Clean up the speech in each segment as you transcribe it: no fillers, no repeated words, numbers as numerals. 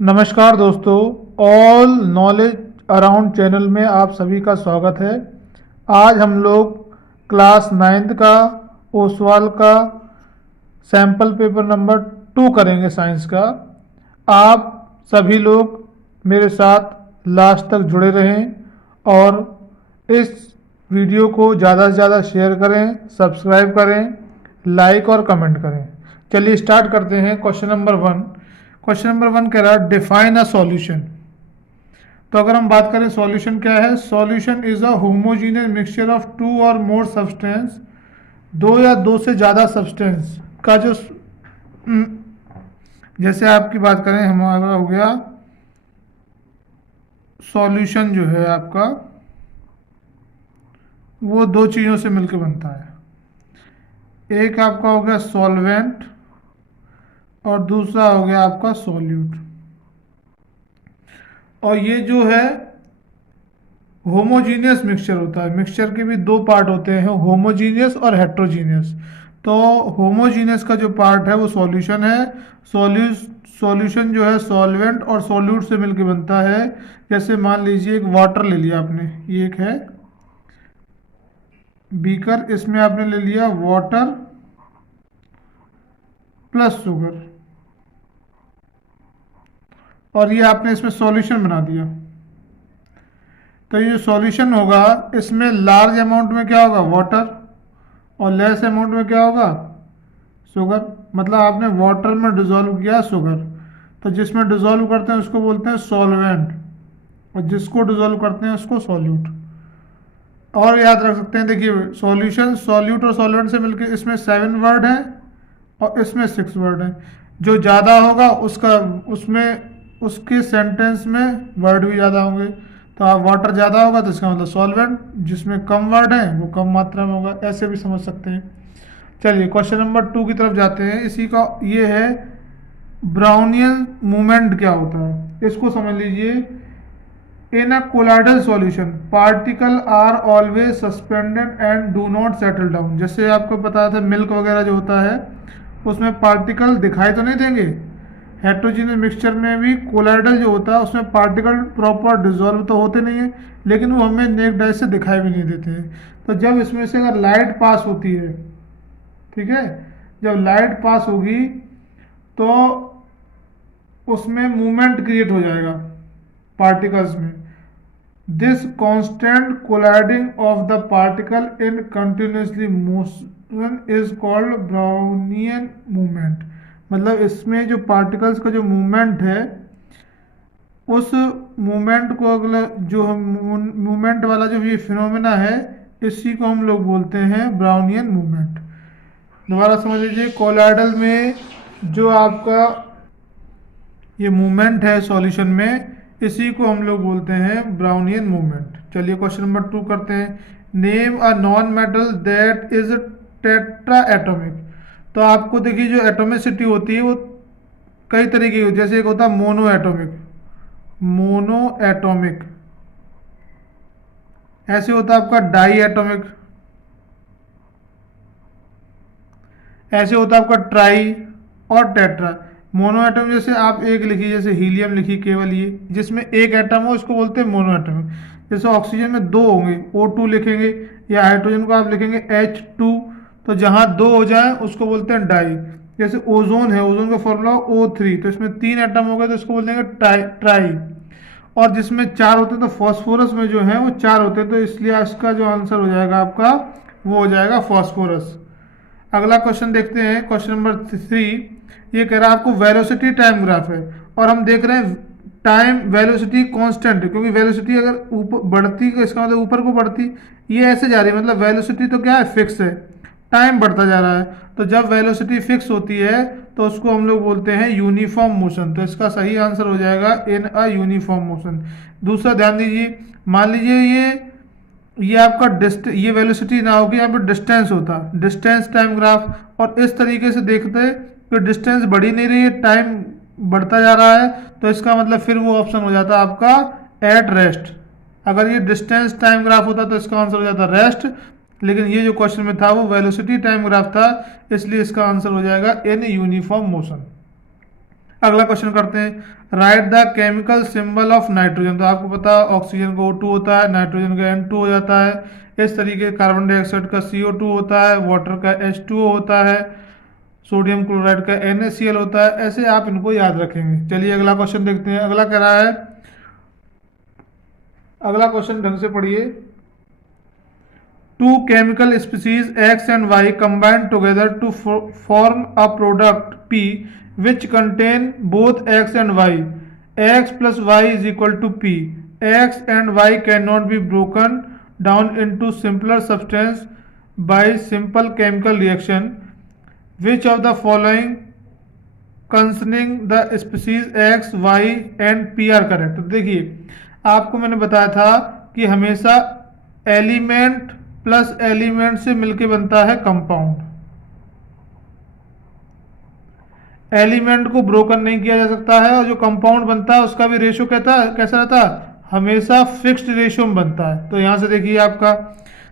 नमस्कार दोस्तों, all knowledge around channel में आप सभी का स्वागत है। आज हम लोग क्लास नाइन्थ का ओसवाल का सैम्पल पेपर नंबर 2 करेंगे साइंस का। आप सभी लोग मेरे साथ लास्ट तक जुड़े रहें और इस वीडियो को ज़्यादा से ज़्यादा शेयर करें, सब्सक्राइब करें, लाइक और कमेंट करें। चलिए स्टार्ट करते हैं। Question number 1। क्वेश्चन नंबर 1 कह रहा है डिफाइन अ सॉल्यूशन। तो अगर हम बात करें सॉल्यूशन क्या है, solution is a homogeneous mixture of two or more substance, दो या दो से ज़्यादा सब्सटेंस का जो जैसे आपकी बात करें, हमारा हो गया सॉल्यूशन जो है आपका, वो दो चीज़ों से मिलकर बनता है। एक आपका हो गया सॉल्वेंट और दूसरा हो गया आपका सॉल्यूट। और ये जो है होमोजीनियस मिक्सचर होता है। मिक्सचर के भी दो पार्ट होते हैं, होमोजीनियस और हेट्रोजीनियस। तो होमोजीनियस का जो पार्ट है वो सॉल्यूशन है। सॉल्यूशन जो है सॉल्वेंट और सॉल्यूट से मिलकर बनता है। जैसे मान लीजिए एक वाटर ले लिया आपने, ये एक है बीकर, इसमें आपने ले लिया वाटर प्लस शुगर और ये आपने इसमें सॉल्यूशन बना दिया। तो ये सॉल्यूशन होगा, इसमें लार्ज अमाउंट में क्या होगा वाटर और लेस अमाउंट में क्या होगा शुगर। मतलब आपने वाटर में डिजोल्व किया शुगर, तो जिसमें डिजोल्व करते हैं उसको बोलते हैं सॉल्वेंट और जिसको डिजोल्व करते हैं उसको सॉल्यूट। और याद रख सकते हैं, देखिए सॉल्यूशन, सॉल्यूट और सॉल्वेंट से मिलकर इसमें 7 वर्ड है और इसमें 6 वर्ड है। जो ज़्यादा होगा उसका उसमें उसके सेंटेंस में वर्ड भी ज़्यादा होंगे। तो आप वाटर ज़्यादा होगा तो इसका मतलब सॉल्वेंट, जिसमें कम वर्ड है वो कम मात्रा में होगा, ऐसे भी समझ सकते हैं। चलिए क्वेश्चन नंबर 2 की तरफ जाते हैं। इसी का ये है ब्राउनियन मूवमेंट क्या होता है, इसको समझ लीजिए। In a colloidal solution particle are always suspended and do not settle down. जैसे आपको पता था मिल्क वगैरह जो होता है उसमें पार्टिकल दिखाई तो नहीं देंगे, हेट्रोजीनियस मिक्सचर में भी कोलाइडल जो होता है उसमें पार्टिकल प्रॉपर डिजोल्व तो होते नहीं है, लेकिन वो हमें नेक्ड आई से दिखाई भी नहीं देते हैं। तो जब इसमें से अगर लाइट पास होती है, ठीक है, जब लाइट पास होगी तो उसमें मूवमेंट क्रिएट हो जाएगा पार्टिकल्स में। This constant colliding of the particle in continuously motion is called Brownian movement. मतलब इसमें जो पार्टिकल्स का जो मूवमेंट है, उस मूवमेंट को अगला जो हम मूवमेंट वाला जो ये फिनोमेना है, इसी को हम लोग बोलते हैं ब्राउनियन मूवमेंट। दोबारा समझ लीजिए, कोलाइडल में जो आपका ये मूवमेंट है सॉल्यूशन में, इसी को हम लोग बोलते हैं ब्राउनियन मूवमेंट। चलिए क्वेश्चन नंबर 2 करते हैं। Name a non metal that is tetra atomic. तो आपको देखिए जो एटोमिसिटी होती है वो कई तरीके की होती है। जैसे एक होता है मोनो एटॉमिक, मोनो एटॉमिक। ऐसे होता है आपका डाई एटॉमिक, ऐसे होता है आपका ट्राई और टेट्रा। मोनो एटम जैसे आप एक लिखिए, जैसे हीलियम लिखिए केवल ये, जिसमें एक एटम हो उसको बोलते हैं मोनो एटॉमिक। जैसे ऑक्सीजन में दो होंगे, O2 लिखेंगे, या हाइड्रोजन को आप लिखेंगे H2, तो जहाँ दो हो जाए उसको बोलते हैं डाई। जैसे ओजोन है, ओजोन का फॉर्मूला O3, तो इसमें 3 एटम हो गए तो इसको बोल देंगे ट्राई। और जिसमें 4 होते हैं, तो फॉस्फोरस में जो है वो 4 होते हैं, तो इसलिए इसका जो आंसर हो जाएगा आपका वो हो जाएगा फॉस्फोरस। अगला क्वेश्चन देखते हैं, क्वेश्चन नंबर 3। ये कह रहा है आपको वेलोसिटी टाइम ग्राफ है और हम देख रहे हैं टाइम वेलोसिटी कांस्टेंट है, क्योंकि वेलोसिटी अगर ऊपर बढ़ती तो इसका मतलब ऊपर को बढ़ती, ये ऐसे जा रही है, मतलब वेलोसिटी तो क्या है फिक्स है, टाइम बढ़ता जा रहा है। तो जब वेलोसिटी फिक्स होती है तो उसको हम लोग बोलते हैं यूनिफॉर्म मोशन। तो इसका सही आंसर हो जाएगा इन अ यूनिफॉर्म मोशन। दूसरा ध्यान दीजिए, मान लीजिए ये आपका ये वेलोसिटी ना होगी, यहाँ पर डिस्टेंस होता, डिस्टेंस टाइम ग्राफ, और इस तरीके से देखते तो डिस्टेंस बढ़ ही नहीं रही है, टाइम बढ़ता जा रहा है, तो इसका मतलब फिर वो ऑप्शन हो जाता है आपका एट रेस्ट। अगर ये डिस्टेंस टाइम ग्राफ होता तो इसका आंसर हो जाता रेस्ट, लेकिन ये जो क्वेश्चन में था वो वेलोसिटी टाइम ग्राफ था, इसलिए इसका आंसर हो जाएगा इन यूनिफॉर्म मोशन। अगला क्वेश्चन करते हैं, right the chemical symbol of nitrogen. तो आपको पता है ऑक्सीजन का O2 होता है, नाइट्रोजन का N2 हो जाता है। इस तरीके कार्बन डाइऑक्साइड का CO2 होता है, वाटर का H2O होता है, सोडियम क्लोराइड का NaCl होता है। ऐसे आप इनको याद रखेंगे। चलिए अगला क्वेश्चन देखते हैं। अगला कह रहा है, अगला क्वेश्चन ढंग से पढ़िए। Two chemical species X and Y combine together to form a product P which contain both X and Y. X plus Y is equal to P. X and Y cannot be broken down into simpler substance by simple chemical reaction. Which of the following concerning the species X, Y and P are correct? तो देखिए आपको मैंने बताया था कि हमेशा element plus element से मिलके बनता है कंपाउंड। एलिमेंट को ब्रोकन नहीं किया जा सकता है, और जो कंपाउंड बनता है उसका भी रेशो कैसा रहता है, हमेशा फिक्स्ड रेशो में बनता है। तो यहां से देखिए आपका,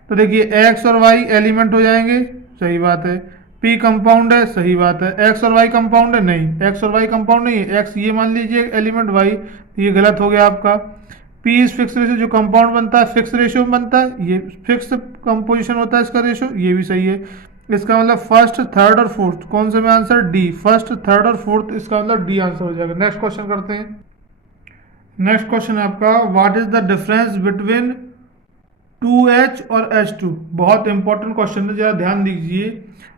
तो देखिए एक्स और वाई एलिमेंट हो जाएंगे, सही बात है। पी कंपाउंड है, सही बात है। एक्स और वाई कंपाउंड है, नहीं, एक्स और वाई कंपाउंड नहीं है। एक्स ये मान लीजिए एलिमेंट, वाई ये गलत हो गया आपका। पी इज फिक्स रेशो, जो कंपाउंड बनता है फिक्स रेशो में बनता है, ये फिक्स कंपोजिशन होता है इसका रेशो, ये भी सही है। इसका मतलब फर्स्ट, थर्ड और फोर्थ, कौन से में आंसर डी, फर्स्ट, थर्ड और फोर्थ, इसका मतलब डी आंसर हो जाएगा। नेक्स्ट क्वेश्चन करते हैं। नेक्स्ट क्वेश्चन है आपका, what is the difference between 2H और H2। बहुत इंपॉर्टेंट क्वेश्चन है, जरा ध्यान दीजिए।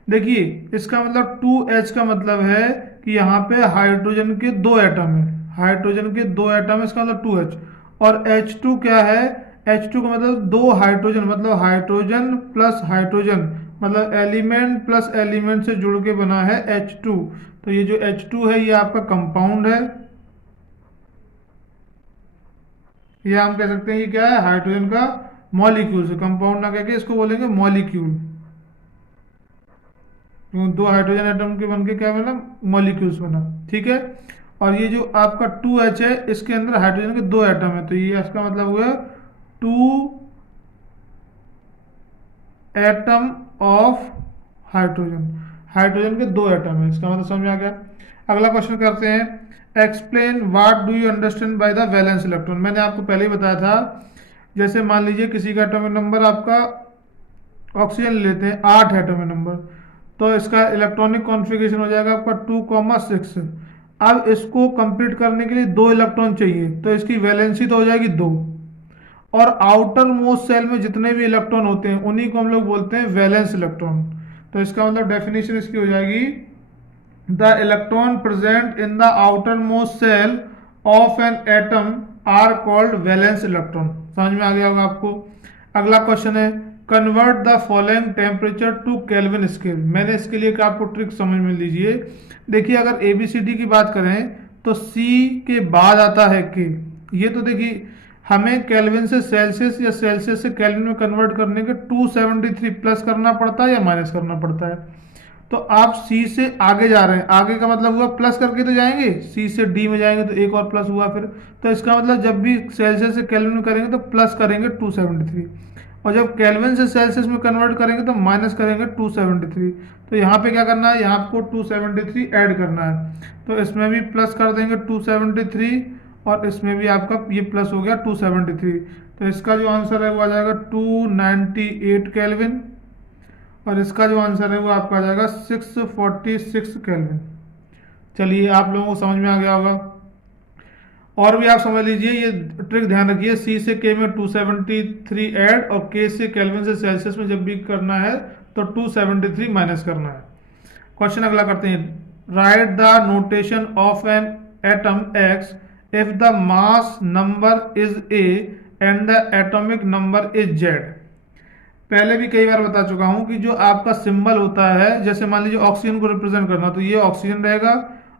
देखिए इसका मतलब 2H का मतलब है कि यहाँ पे हाइड्रोजन के दो एटम है, हाइड्रोजन के दो एटम है, इसका मतलब 2H। और H2 क्या है, H2 का मतलब दो हाइड्रोजन, मतलब हाइड्रोजन प्लस हाइड्रोजन, मतलब एलिमेंट प्लस एलिमेंट से जुड़ के बना है H2। तो ये जो H2 है ये आपका कंपाउंड है, ये हम कह सकते हैं ये क्या है, हाइड्रोजन का मॉलिक्यूल है। कंपाउंड ना कहके इसको बोलेंगे मॉलिक्यूल, दो हाइड्रोजन एटम के बनके क्या बना, मॉलिक्यूल्स बना, ठीक है। और ये जो आपका 2H है इसके अंदर हाइड्रोजन के दो एटम है, तो ये इसका मतलब हुआ 2 एटम ऑफ हाइड्रोजन, हाइड्रोजन के दो एटम है, इसका मतलब समझ में आ गया। अगला क्वेश्चन करते हैं, explain what do you understand by the valence electron. मैंने आपको पहले ही बताया था, जैसे मान लीजिए किसी का एटॉमिक नंबर आपका, ऑक्सीजन लेते हैं 8 एटॉमिक नंबर, तो इसका इलेक्ट्रॉनिक कॉन्फ़िगरेशन हो जाएगा आपका 2,6। अब इसको कंप्लीट करने के लिए 2 इलेक्ट्रॉन चाहिए, तो इसकी वैलेंसी तो हो जाएगी 2, और आउटर मोस्ट सेल में जितने भी इलेक्ट्रॉन होते हैं उन्हीं को हम लोग बोलते हैं वैलेंस इलेक्ट्रॉन। तो इसका मतलब डेफिनेशन इसकी हो जाएगी, the electron present in the outermost shell of an atom are called valence electron. समझ में आ गया होगा आपको। अगला क्वेश्चन है, convert the following temperature to Kelvin scale. मैंने इसके लिए आपको ट्रिक समझ में लीजिए। देखिए अगर ABCD की बात करें तो C के बाद आता है K। ये तो देखिए हमें केल्विन से सेल्सियस या सेल्सियस से केल्विन में कन्वर्ट करने के 273 प्लस करना पड़ता है या माइनस करना पड़ता है। तो आप C से आगे जा रहे हैं, आगे का मतलब हुआ प्लस करके तो जाएंगे, C से D में जाएंगे तो एक और प्लस हुआ फिर। तो इसका मतलब जब भी सेल्सियस से केल्विन में करेंगे तो प्लस करेंगे 273, और जब केल्विन से सेल्सियस में कन्वर्ट करेंगे तो माइनस करेंगे 273। तो यहाँ पे क्या करना है, यहाँ आपको 273 ऐड करना है, तो इसमें भी प्लस कर देंगे 273, और इसमें भी आपका ये प्लस हो गया 273। तो इसका जो आंसर है वो आ जाएगा 298 केल्विन, और इसका जो आंसर है वो आपका आ जाएगा 646 केल्विन। चलिए आप लोगों को समझ में आ गया होगा। और भी आप समझ लीजिए, ये ट्रिक ध्यान रखिए, C से K में 273 ऐड, और K से केल्विन से सेल्सियस में जब भी करना है तो 273 माइनस करना है। क्वेश्चन अगला करते हैं, right the notation of an atom X if the mass number is A and the atomic number is Z। पहले भी कई बार बता चुका हूं कि जो आपका सिंबल होता है, जैसे मान लीजिए ऑक्सीजन को रिप्रेजेंट करना, तो ये ऑक्सीजन रहेगा,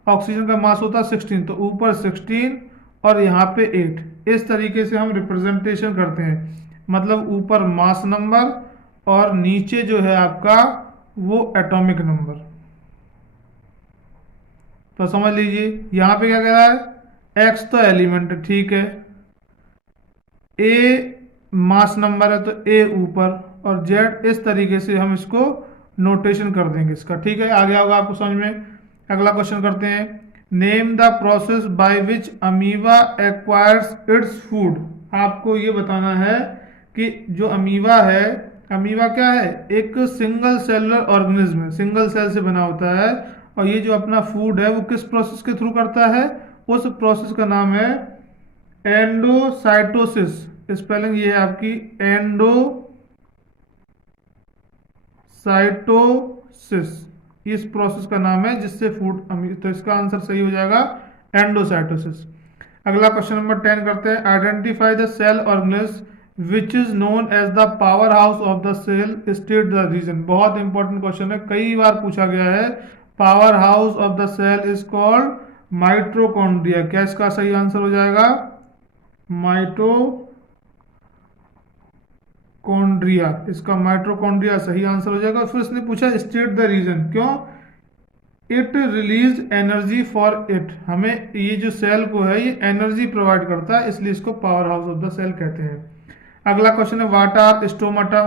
ऑक्सीजन का मास होता है 16, तो ऊपर 16 और यहाँ पे 8। इस तरीके से हम रिप्रेजेंटेशन करते हैं, मतलब ऊपर मास नंबर और नीचे जो है आपका वो एटॉमिक नंबर। तो समझ लीजिए यहाँ पे क्या कह रहा है, X तो एलिमेंट है, ठीक है, A मास नंबर है तो A ऊपर, और Z इस तरीके से हम इसको नोटेशन कर देंगे इसका, ठीक है। आगे होगा आपको समझ में। अगला क्वेश्चन करते हैं, name the process by which amoeba acquires its food. आपको ये बताना है कि जो अमीबा है, अमीबा क्या है, एक सिंगल सेलुलर ऑर्गेनिज्म है, सिंगल सेल से बना होता है, और ये जो अपना फूड है वो किस प्रोसेस के थ्रू करता है, उस प्रोसेस का नाम है एंडोसाइटोसिस। स्पेलिंग ये है आपकी एंडोसाइटोसिस, इस प्रोसेस का नाम है जिससे फूड, तो इसका आंसर सही हो जाएगा एंडोसाइटोसिस। अगला क्वेश्चन नंबर 10 करते हैं। Identify the cell organism which is known as the power house of the cell, state the reason. बहुत इंपॉर्टेंट क्वेश्चन है, कई बार पूछा गया है। Power house of the cell is called mitochondria. क्या इसका सही आंसर हो जाएगा, माइटोकॉन्ड्रिया। इसका माइटोकॉन्ड्रिया सही आंसर हो जाएगा। फिर इसने पूछा स्टेट द रीजन, क्यों, it release energy for it, हमें ये जो सेल को है ये एनर्जी प्रोवाइड करता है, इसलिए इसको power house of the cell कहते हैं। अगला क्वेश्चन है व्हाट आर स्टोमाटा।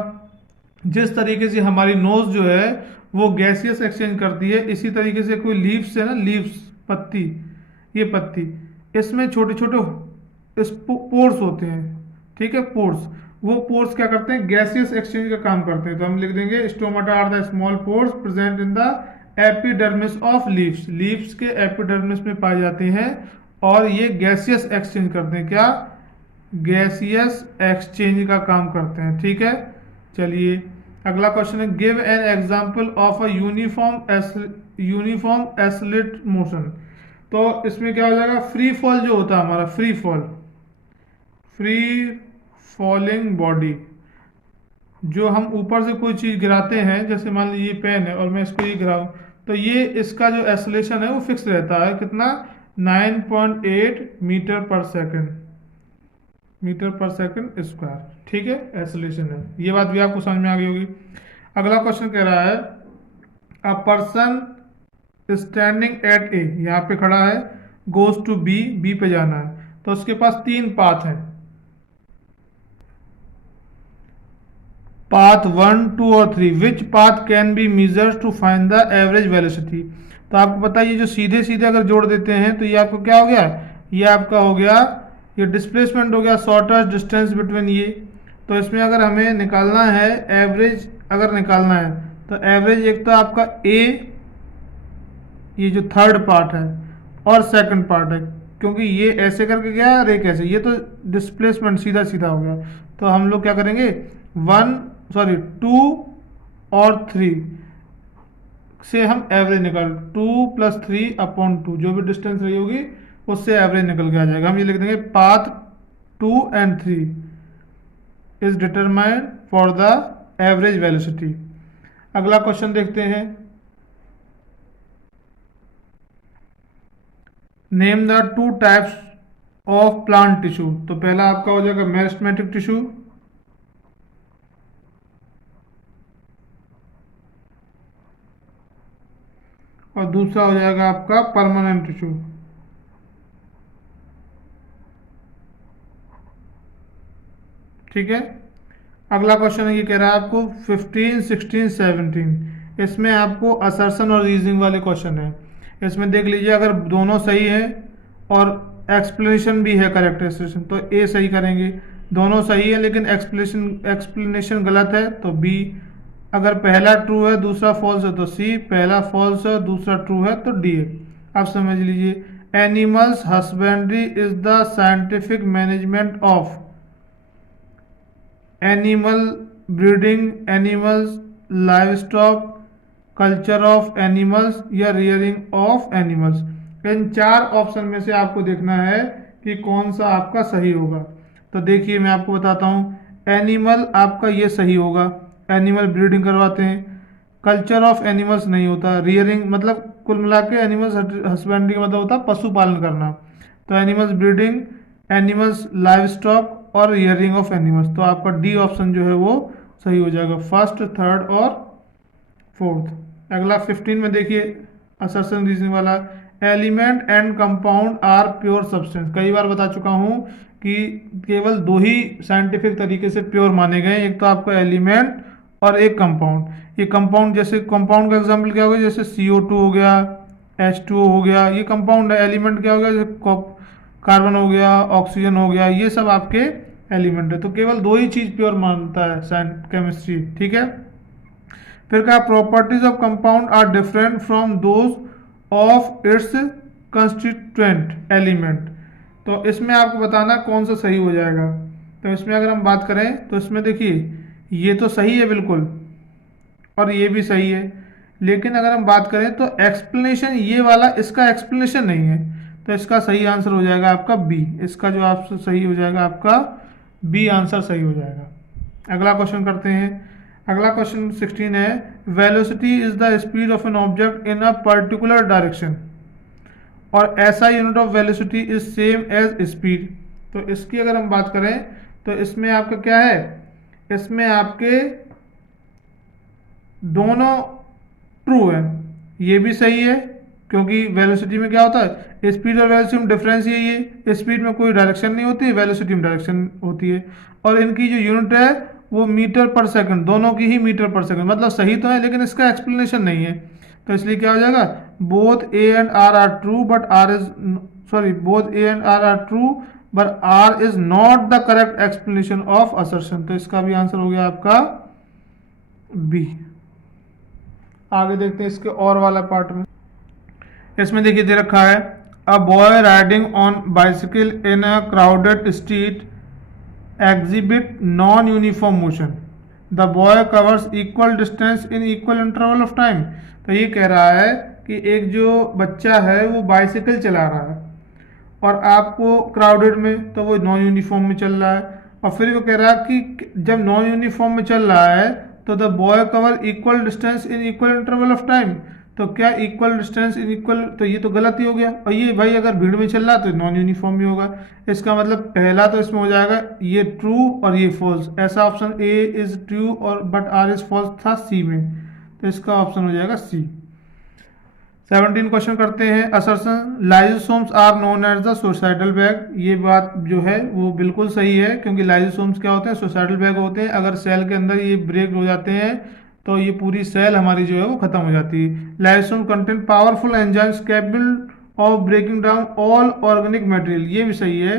जिस तरीके से हमारी नोज जो है वो गैसियस एक्सचेंज करती है, इसी तरीके से कोई लीव्स है ना, लीव्स पत्ती, ये पत्ती, इसमें छोटे छोटे पोर्स होते हैं, ठीक है, पोर्स, वो पोर्स क्या करते हैं, गैसियस एक्सचेंज का काम करते हैं। तो हम लिख देंगे stomata are the small pores present in the epidermis of leaves, leaves के एपिडर्मिस में पाए जाते हैं, और ये गैसियस एक्सचेंज करते हैं, क्या, गैसियस एक्सचेंज का काम करते हैं, ठीक है। चलिए अगला क्वेश्चन है give an example of a uniform accelerated motion. तो इसमें क्या हो जाएगा, फ्री फॉल जो होता है हमारा, फ्री फॉलिंग बॉडी, जो हम ऊपर से कोई चीज गिराते हैं, जैसे मान लीजिए ये पेन है और मैं इसको ये गिराऊं, तो ये इसका जो एक्सेलरेशन है वो फिक्स रहता है, कितना, 9.8 मीटर पर सेकंड स्क्वायर, ठीक है, एक्सेलरेशन है। ये बात भी आपको समझ में आ गई होगी। अगला क्वेश्चन कह रहा है अ पर्सन स्टैंडिंग एट ए, यहाँ पे खड़ा है, गोज टू बी, बी पे जाना है, तो उसके पास 3 पाथ हैं, पाथ 1, 2 और 3। Which path can be measured to find the average velocity. तो आपको पता है ये जो सीधे सीधे अगर जोड़ देते हैं तो ये आपको क्या हो गया, ये आपका हो गया, ये डिस्प्लेसमेंट हो गया, शॉर्टेस्ट डिस्टेंस बिटवीन ये। तो इसमें अगर हमें निकालना है एवरेज, अगर निकालना है तो एवरेज एक तो आपका ए, ये जो थर्ड पार्ट है, और सेकंड पार्ट है, क्योंकि ये ऐसे करके गया और एक ऐसे, ये तो डिस्प्लेसमेंट सीधा सीधा हो गया। तो हम लोग क्या करेंगे, 2 और 3 से हम एवरेज निकाल, 2 + 3/2, जो भी डिस्टेंस रही होगी उससे एवरेज निकल के आ जाएगा। हम ये लिख देंगे path 2 and 3 is determined for the average velocity. अगला क्वेश्चन देखते हैं, name the 2 types of plant tissue. तो पहला आपका हो जाएगा मेरिस्टेमेटिक टिश्यू, और दूसरा हो जाएगा आपका परमानेंट टिश्यू। ठीक है। अगला क्वेश्चन ये कह रहा है आपको 15, 16, 17, इसमें आपको असर्शन और रीजनिंग वाले क्वेश्चन है। इसमें देख लीजिए अगर दोनों सही है और एक्सप्लेनेशन भी है करेक्ट एक्सप्लेनेशन तो ए सही करेंगे, दोनों सही है लेकिन एक्सप्लेनेशन गलत है तो बी, अगर पहला ट्रू है दूसरा फॉल्स है तो सी, पहला फॉल्स है दूसरा ट्रू है तो डी। आप समझ लीजिए, animals husbandry is the scientific management of animal breeding, animals, livestock, culture of animals या रियरिंग ऑफ एनिमल्स। इन 4 ऑप्शन में से आपको देखना है कि कौन सा आपका सही होगा। तो देखिए मैं आपको बताता हूँ, एनिमल आपका ये सही होगा, एनिमल ब्रीडिंग करवाते हैं, कल्चर ऑफ एनिमल्स नहीं होता, रियरिंग मतलब कुल मिला के एनिमल्स हस्बेंड्री का मतलब होता है पशुपालन करना, तो animals breeding, animals live stock और रियरिंग ऑफ एनिमल्स। तो आपका डी ऑप्शन जो है वो सही हो जाएगा, फर्स्ट, थर्ड और फोर्थ। अगला 15 में देखिए असर्शन रीजनिंग वाला, element and compound are pure substance. कई बार बता चुका हूँ कि केवल 2 ही साइंटिफिक तरीके से प्योर माने गए, एक तो आपका एलिमेंट और एक कंपाउंड। ये कंपाउंड, जैसे कंपाउंड का एग्जांपल क्या होगा, जैसे CO2 हो गया, H2O हो गया, ये कंपाउंड है। एलिमेंट क्या हो गया, जैसे कार्बन हो गया, ऑक्सीजन हो गया, ये सब आपके एलिमेंट है। तो केवल दो ही चीज प्योर मानता है साइंस केमिस्ट्री, ठीक है। फिर कहा properties of compound are different from those of its constituent element. तो इसमें आपको बताना कौन सा सही हो जाएगा। तो इसमें अगर हम बात करें तो इसमें देखिए ये तो सही है बिल्कुल, और ये भी सही है, लेकिन अगर हम बात करें तो एक्सप्लेनेशन ये वाला इसका एक्सप्लेनेशन नहीं है। तो इसका सही आंसर हो जाएगा आपका बी। इसका जो आप सही हो जाएगा आपका बी आंसर सही हो जाएगा। अगला क्वेश्चन करते हैं। अगला क्वेश्चन 16 है, velocity is the speed of an object in a particular direction और SI unit of velocity is same as speed. तो इसकी अगर हम बात करें तो इसमें आपका क्या है, इसमें आपके दोनों ट्रू है, ये भी सही है क्योंकि वेलोसिटी में क्या होता है, स्पीड और वेलोसिटी में डिफरेंस यही है, स्पीड में कोई डायरेक्शन नहीं होती, वेलोसिटी में डायरेक्शन होती है, और इनकी जो यूनिट है वो मीटर पर सेकंड, दोनों की ही मीटर पर सेकंड, मतलब सही तो है लेकिन इसका एक्सप्लेनेशन नहीं है। तो इसलिए क्या हो जाएगा, both A and R are true but R is sorry both A and R true but R is not the correct explanation of assertion. तो इसका भी आंसर हो गया आपका बी। आगे देखते हैं इसके और वाला पार्ट में। इसमें देखिए दे रखा है, a boy riding on bicycle in a crowded street exhibit non uniform motion, the boy covers equal distance in equal interval of time. तो ये कह रहा है कि एक जो बच्चा है वो बाइसिकल चला रहा है और आपको क्राउडेड में, तो वो नॉन यूनिफॉर्म में चल रहा है, और फिर वो कह रहा है कि जब नॉन यूनिफॉर्म में चल रहा है तो the boy cover equal distance in equal interval of time. तो क्या इक्वल डिस्टेंस इन इक्वल, तो ये तो गलत ही हो गया, और ये भाई अगर भीड़ में चल रहा तो नॉन यूनिफॉर्म भी होगा। इसका मतलब पहला तो इसमें हो जाएगा ये ट्रू और ये फॉल्स, ऐसा ऑप्शन ए इज ट्रू और बट आर इज फॉल्स था सी में, तो इसका ऑप्शन हो जाएगा सी। 17 क्वेश्चन करते हैं। Assertion lysosomes are known as the suicidal bag, ये बात जो है वो बिल्कुल सही है क्योंकि लाइजोसोम्स क्या होते हैं, सुसाइडल बैग होते हैं। अगर सेल के अंदर ये ब्रेक हो जाते हैं तो ये पूरी सेल हमारी जो है वो खत्म हो जाती है। Lysosome contain powerful enzymes capable of breaking down all organic material, ये भी सही है।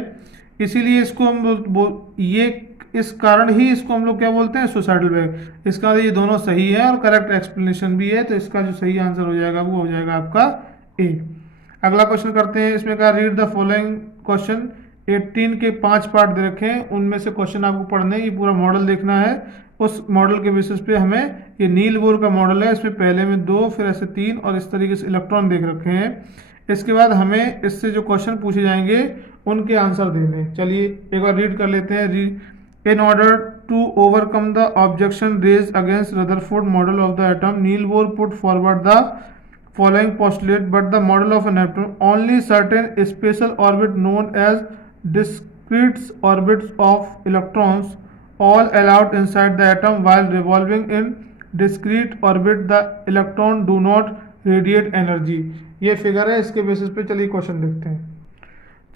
इसीलिए इसको हम ये इस कारण ही इसको हम लोग क्या बोलते हैं, सुसाइडल बैग। इसका ये दोनों सही है और करेक्ट एक्सप्लेनेशन भी है, तो इसका जो सही आंसर हो जाएगा वो हो जाएगा आपका ए। अगला क्वेश्चन करते हैं। इसमें कहा रीड द फॉलोइंग क्वेश्चन। 18 के 5 पार्ट दे रखे हैं, उनमें से क्वेश्चन आपको पढ़ने, ये पूरा मॉडल देखना है। उस मॉडल के बेसिस पे हमें, ये नील बोर का मॉडल है, इसमें पहले में 2 फिर ऐसे 3 और इस तरीके से इलेक्ट्रॉन देख रखे हैं। इसके बाद हमें इससे जो क्वेश्चन पूछे जाएंगे उनके आंसर देने। चलिए एक बार रीड कर लेते हैं। In order to overcome the objection raised against Rutherford model of the atom, Niels Bohr put forward the following postulate, but the model of an atom only certain special orbit known as discrete orbits of electrons all allowed inside the atom while revolving in discrete orbit the electron do not radiate energy। ये figure है, इसके basis पे चलिए question देखते हैं।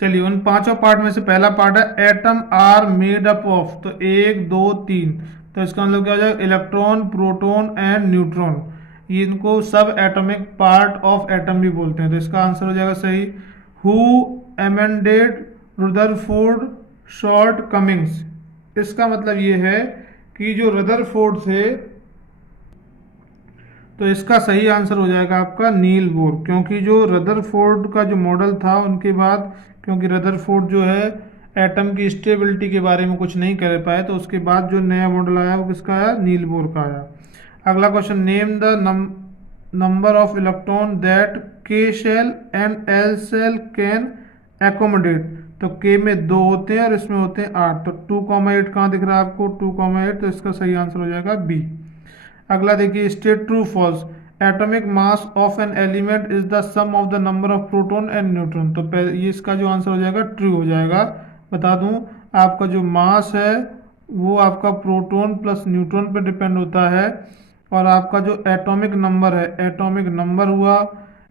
चलिए उन 5 part में से पहला पार्ट है atom are made up of, तो 1 2 3, तो इसका मतलब क्या हो जाएगा, इलेक्ट्रॉन प्रोटॉन एंड न्यूट्रॉन, ये इनको सब एटॉमिक पार्ट ऑफ एटम भी बोलते हैं, तो इसका आंसर हो जाएगा सही। Who amended Rutherford shortcomings, इसका मतलब ये है कि जो रदरफोर्ड थे, तो इसका सही आंसर हो जाएगा आपका नील बोर, क्योंकि जो रदरफोर्ड का जो मॉडल था उनके बाद, क्योंकि रदरफोर्ड जो है एटम की स्टेबिलिटी के बारे में कुछ नहीं कर पाए, तो उसके बाद जो नया मॉडल आया वो किसका आया, नील बोर का आया। अगला question, name the number of electron that K shell and L shell can accommodate, तो के में 2 होते हैं और इसमें होते हैं 8, तो 2,8 कहाँ दिख रहा है आपको, 2,8, तो इसका सही आंसर हो जाएगा बी। अगला देखिए, state true false, atomic mass of an element is the sum of the number of proton and neutron, तो ये इसका जो आंसर हो जाएगा ट्रू हो जाएगा। बता दूं आपका जो मास है वो आपका प्रोटॉन प्लस न्यूट्रॉन पर डिपेंड होता है, और आपका जो एटॉमिक नंबर है, एटॉमिक नंबर हुआ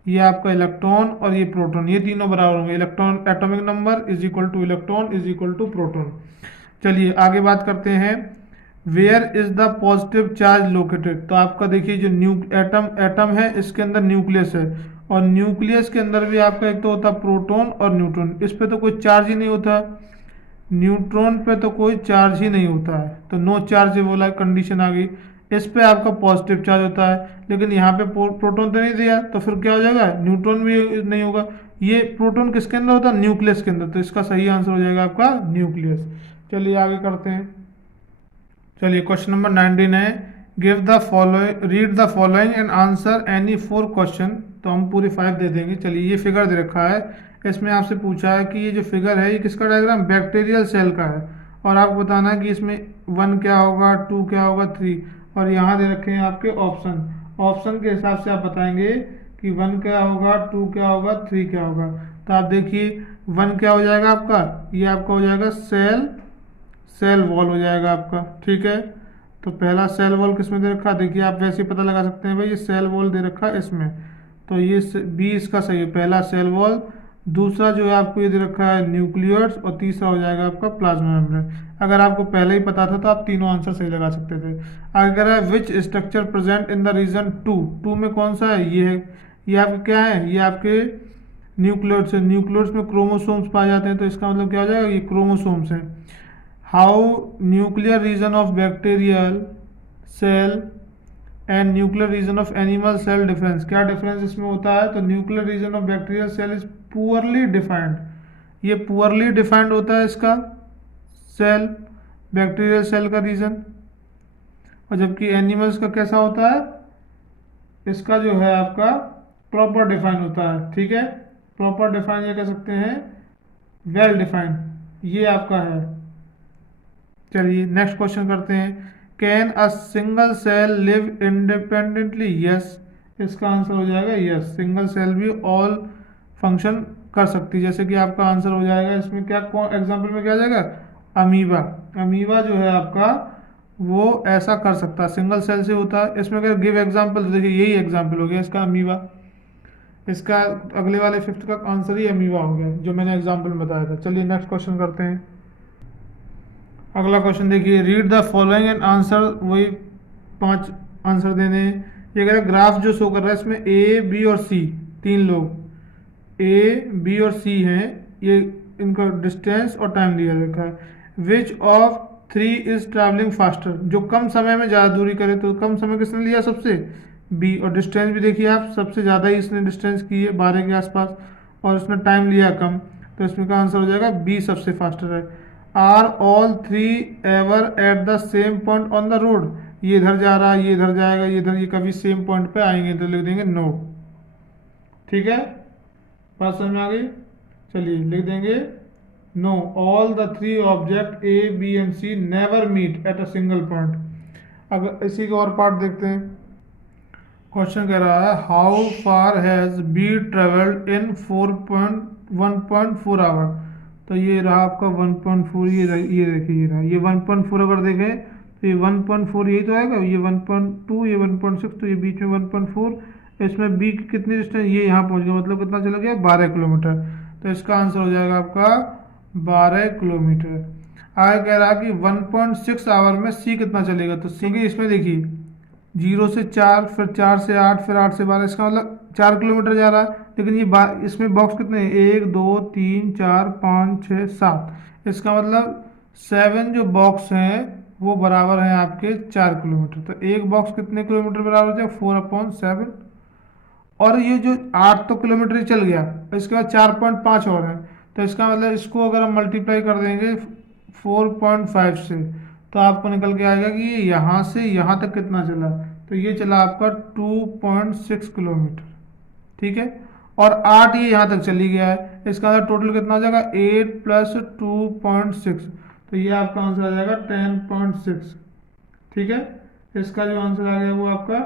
ये आपका इलेक्ट्रॉन और ये प्रोटॉन, ये तीनों बराबर होंगे, electron atomic number is equal to electron is equal to proton. चलिए आगे बात करते हैं, where is the positive charge located, तो आपका देखिए जो एटम है इसके अंदर न्यूक्लियस है और न्यूक्लियस के अंदर भी आपका एक तो होता है प्रोटॉन और न्यूट्रॉन, इस पे तो कोई चार्ज ही नहीं होता, न्यूट्रॉन पे तो कोई चार्ज ही नहीं होता है, तो नो चार्ज वाला कंडीशन आ गई। इस पे आपका पॉजिटिव चार्ज होता है, लेकिन यहाँ पे प्रोटॉन तो नहीं दिया, तो फिर क्या हो जाएगा, न्यूट्रॉन भी नहीं होगा। ये प्रोटॉन किसके अंदर होता है, न्यूक्लियस के अंदर, तो इसका सही आंसर हो जाएगा आपका न्यूक्लियस। चलिए आगे करते हैं। चलिए क्वेश्चन नंबर 19 है, give the following, read the following and answer any 4 question. तो हम पूरी 5 दे देंगे। चलिए ये फिगर दे रखा है, इसमें आपसे पूछा है कि ये जो फिगर है ये किसका डायग्राम, बैक्टीरियल सेल का है, और आपको बताना है कि इसमें 1 क्या होगा, 2 क्या होगा, 3, और यहाँ दे रखे हैं आपके ऑप्शन, ऑप्शन के हिसाब से आप बताएंगे कि 1 क्या होगा, 2 क्या होगा, 3 क्या होगा। तो आप देखिए 1 क्या हो जाएगा आपका, ये आपका हो जाएगा सेल, सेल वॉल हो जाएगा आपका, ठीक है। तो पहला सेल वॉल किसमें दे रखा है, देखिए आप वैसे ही पता लगा सकते हैं भाई, ये सेल वॉल दे रखा है इसमें, तो ये बी इसका सही है, पहला सेल वॉल। दूसरा जो है आपको ये दे रखा है न्यूक्लियस, और तीसरा हो जाएगा आपका प्लाज्मा मेम्ब्रेन। अगर आपको पहले ही पता था तो आप तीनों आंसर सही लगा सकते थे। अगर है which structure present in the region 2, 2 में कौन सा है, ये है, ये आपके क्या है, ये आपके न्यूक्लियस है, न्यूक्लियस में क्रोमोसोम्स पाए जाते हैं, तो इसका मतलब क्या हो जाएगा, ये क्रोमोसोम्स है। How nuclear region of bacterial cell and nuclear region of animal cell difference, क्या डिफरेंस इसमें होता है, तो nuclear region of bacterial cell is poorly defined, ये पुअरली डिफाइंड होता है इसका सेल, बैक्टीरियल सेल का रीजन, और जबकि एनिमल्स का कैसा होता है, इसका जो है आपका प्रॉपर डिफाइन होता है, ठीक है, प्रॉपर डिफाइन ये कह सकते हैं वेल डिफाइंड, ये आपका है। चलिए नेक्स्ट क्वेश्चन करते हैं, can a single cell live independently, yes, इसका आंसर हो जाएगा यस, सिंगल सेल भी ऑल फंक्शन कर सकती है। जैसे कि आपका आंसर हो जाएगा इसमें क्या, कौन एग्जांपल में क्या आ जाएगा, अमीबा, अमीबा जो है आपका वो ऐसा कर सकता है, सिंगल सेल से होता है। इसमें अगर गिव एग्जांपल, तो देखिए यही एग्जांपल हो गया इसका अमीबा, इसका अगले वाले 5th का आंसर ही अमीबा हो गया जो मैंने एग्जांपल में बताया था। चलिए नेक्स्ट क्वेश्चन करते हैं। अगला क्वेश्चन देखिए, read the following and answer, वही 5 आंसर देने हैं। ये कह रहा है ग्राफ जो शो कर रहा है इसमें ए बी और सी, 3 लोग ए बी और सी हैं, ये इनका डिस्टेंस और टाइम दिया रखा है। Which of 3 is travelling faster, जो कम समय में ज़्यादा दूरी करे, तो कम समय किसने लिया सबसे, बी, और डिस्टेंस भी देखिए आप सबसे ज़्यादा ही इसने डिस्टेंस की है 12 के आसपास, और इसने टाइम लिया कम, तो इसमें का आंसर हो जाएगा बी सबसे फास्टर है। Are all 3 ever at the same point on the road, ये इधर जा रहा है, ये इधर जाएगा, ये इधर, ये कभी सेम पॉइंट पे आएंगे, तो लिख देंगे नो, ठीक है, बात समझ में आ गई। चलिए लिख देंगे no, all the 3 object A B and C never meet at a single point. अगर इसी का और पार्ट देखते हैं, क्वेश्चन कह रहा है how far has be travelled in 1.4 hour, तो ये रहा आपका 1.4, ये देखिए ये रहा, ये 1.4 अगर देखें तो ये 1.4 यही तो आएगा, ये 1.2, ये 1.6, तो ये बीच में 1.4, इसमें बी की कितनी डिस्टेंस, ये यहाँ पहुँच गया, मतलब कितना चला गया, 12 किलोमीटर, तो इसका आंसर हो जाएगा आपका 12 किलोमीटर। आगे कह रहा कि 1.6 आवर में सी कितना चलेगा, तो सी की इसमें देखिए 0 से 4, फिर 4 से 8, फिर 8 से 12, इसका मतलब 4 किलोमीटर जा रहा है, लेकिन ये इसमें बॉक्स कितने हैं, 1 2 3 4 5 6 7, इसका मतलब 7 जो बॉक्स हैं वो बराबर हैं आपके 4 किलोमीटर, तो एक बॉक्स कितने किलोमीटर बराबर हो जाएगा, 4/7, और ये जो 8 तो किलोमीटर ही चल गया, इसके बाद 4.5 और है, तो इसका मतलब इसको अगर हम मल्टीप्लाई कर देंगे 4.5 से, तो आपको निकल के आएगा कि ये यहाँ से यहाँ तक कितना चला, तो ये चला आपका 2.6 किलोमीटर, ठीक है, और 8 ये यहाँ तक चली गया है, इसका मतलब टोटल कितना हो जाएगा 8 + 2.6, तो ये आपका आंसर आ जाएगा 10.6, ठीक है, इसका जो आंसर आ गया वो आपका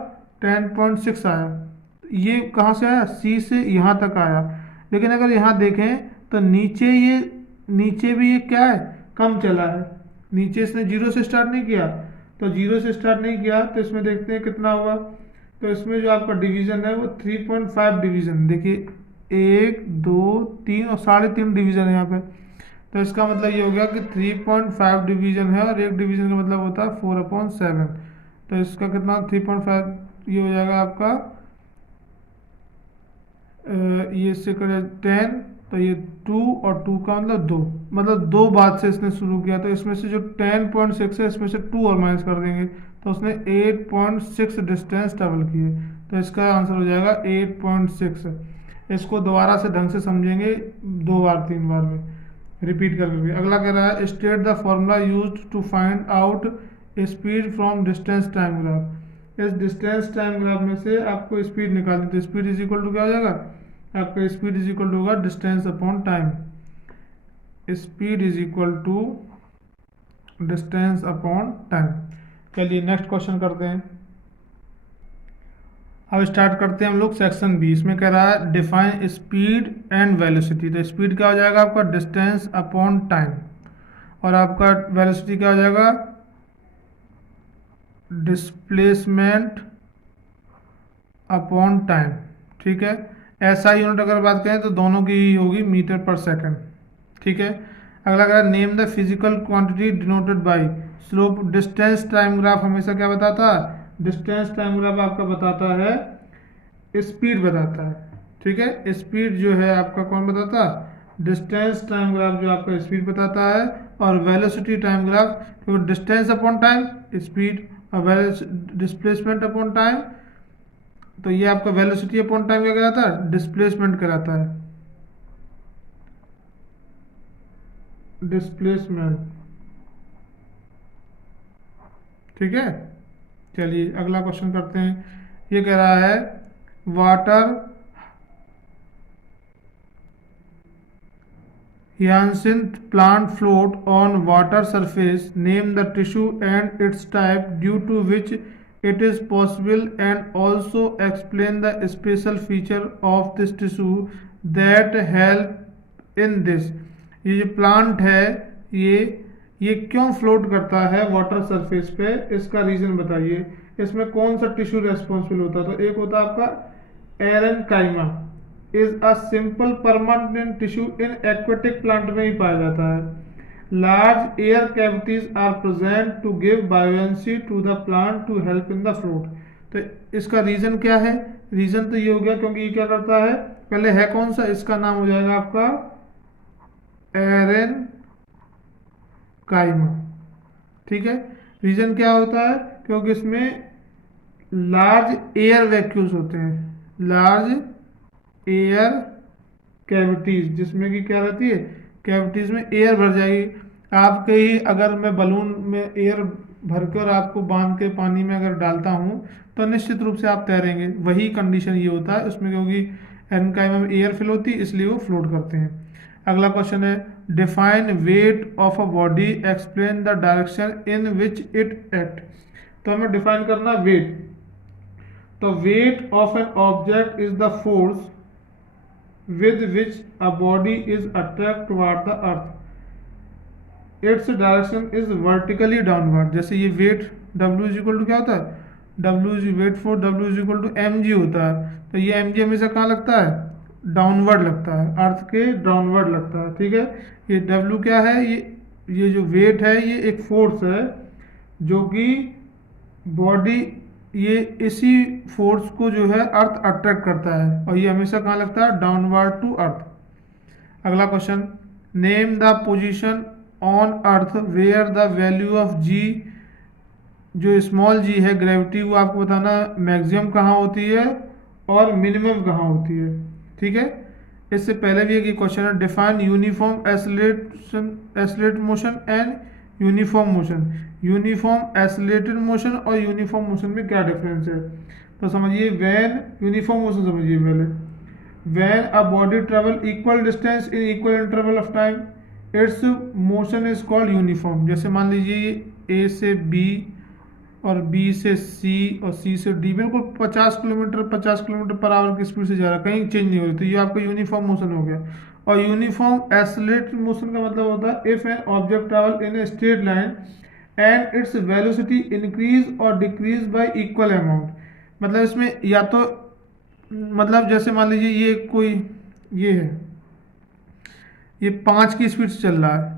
10.6 आया। ये कहाँ से आया, सी से यहाँ तक आया, लेकिन अगर यहाँ देखें तो नीचे भी ये क्या है, कम चला है, नीचे इसने 0 से स्टार्ट नहीं किया, तो 0 से स्टार्ट नहीं किया, तो इसमें देखते हैं कितना हुआ, तो इसमें जो आपका डिवीजन है वो 3.5 डिवीजन, देखिए 1 2 3 और 3.5 डिवीजन है यहाँ पे, तो इसका मतलब ये हो गया कि 3.5 डिवीजन है, और एक डिवीजन का मतलब होता है 4/7, तो इसका कितना 3.5, ये हो जाएगा आपका ये इससे करे 10, तो ये 2 और 2 का मतलब 2, मतलब 2 बाद से इसने शुरू किया, तो इसमें से जो 10.6 है इसमें से 2 और माइनस कर देंगे, तो उसने 8.6 डिस्टेंस ट्रेवल किए, तो इसका आंसर हो जाएगा 8.6। इसको दोबारा से ढंग से समझेंगे 2 बार 3 बार में रिपीट करके। अगला कह रहा है state the formula used to find out speed from distance time graph. इस डिस्टेंस टाइम ग्राफ में से आपको स्पीड निकालनी, तो स्पीड इज इक्वल टू क्या हो जाएगा आपका, स्पीड इज इक्वल टू होगा distance upon time. Speed is equal to distance upon time. चलिए नेक्स्ट क्वेश्चन करते हैं। अब स्टार्ट करते हैं हम लोग सेक्शन बी। इसमें कह रहा है डिफाइन स्पीड एंड वेलोसिटी। तो स्पीड क्या हो जाएगा आपका, डिस्टेंस अपॉन टाइम, और आपका वेलोसिटी क्या हो जाएगा, डिस्प्लेसमेंट अपॉन टाइम। ठीक है, ऐसा यूनिट अगर बात करें तो दोनों की ही होगी मीटर पर सेकंड। ठीक है, अगला अगर name the physical quantity denoted by slope. Distance time graph हमेशा क्या बताता है, डिस्टेंस टाइम ग्राफ आपका बताता है स्पीड बताता है। ठीक है, स्पीड जो है आपका कौन बताता है, डिस्टेंस टाइम ग्राफ जो आपका स्पीड बताता है, और वेलोसिटी टाइम ग्राफ क्योंकि डिस्टेंस अपॉन टाइम स्पीड, और डिस्प्लेसमेंट अपॉन टाइम, तो ये आपका वेलोसिटी अपॉन टाइम क्या कहलाता है, डिस्प्लेसमेंट कहलाता है, डिस्प्लेसमेंट। ठीक है, चलिए अगला क्वेश्चन करते हैं। ये कह रहा है water hyacinth plant float on water surface, name the tissue and its type due to which it is possible, and also explain the special feature of this tissue that help in this। ये जो plant है ये क्यों float करता है water surface पे, इसका reason बताइए। इसमें कौन सा टिश्यू रेस्पॉन्सिबल होता है, तो एक होता है आपका aerenchyma is a simple permanent tissue in aquatic plant में ही पाया जाता है। Large air cavities are present to give buoyancy to the plant to help in the float. तो इसका रीजन क्या है, रीजन तो ये हो गया क्योंकि ये क्या करता है, पहले है कौन सा, इसका नाम हो जाएगा आपका एरेन काइमा। ठीक है, रीजन क्या होता है, क्योंकि इसमें लार्ज एयर वैक्यूल्स होते हैं, लार्ज एयर कैविटीज, जिसमें कि क्या रहती है, कैविटीज में एयर भर जाएगी। आपके ही अगर मैं बलून में एयर भर के और आपको बांध के पानी में अगर डालता हूं तो निश्चित रूप से आप तैरेंगे, वही कंडीशन ये होता है उसमें, क्योंकि एरेनकाइमा में एयर फिल होती है इसलिए वो फ्लोट करते हैं। अगला क्वेश्चन है define weight of a body, explain the direction in which it act. तो हमें डिफाइन करना वेट। तो weight of an object is the force with which a body is attracted toward the earth. Its direction is vertically downward। जैसे ये weight W is equal to क्या होता है, W is weight for W is equal to mg होता है, तो ये mg हमेशा कहाँ लगता है, डाउनवर्ड लगता है, अर्थ के डाउनवर्ड लगता है। ठीक है, ये W क्या है, ये जो वेट है ये एक फोर्स है जो कि बॉडी, ये इसी फोर्स को जो है अर्थ अट्रैक्ट करता है, और ये हमेशा कहाँ लगता है, डाउनवर्ड टू अर्थ। अगला question name the position on earth where the value of g, जो स्मॉल जी है ग्रेविटी, वो आपको बताना मैक्सिमम कहाँ होती है और मिनिमम कहाँ होती है। ठीक है, इससे पहले भी एक क्वेश्चन है define uniform accelerated motion and uniform motion. Uniform accelerated motion और यूनिफॉर्म मोशन में क्या डिफरेंस है, तो समझिए व्हेन यूनिफॉर्म मोशन समझिए पहले, when a body travel equal distance in equal interval of time it's motion is called uniform. जैसे मान लीजिए ए से बी और बी से सी और सी से डी बिल्कुल 50 किलोमीटर पर आवर की स्पीड से जा रहा है, कहीं चेंज नहीं हो रही, तो ये आपका यूनिफॉर्म मोशन हो गया। और यूनिफॉर्म एक्सेलरेटेड मोशन का मतलब होता है if an object travel in a straight line and its velocity increase और डिक्रीज बाय इक्वल अमाउंट। मतलब इसमें या तो मतलब जैसे मान लीजिए ये कोई ये है, ये 5 की स्पीड से चल रहा है,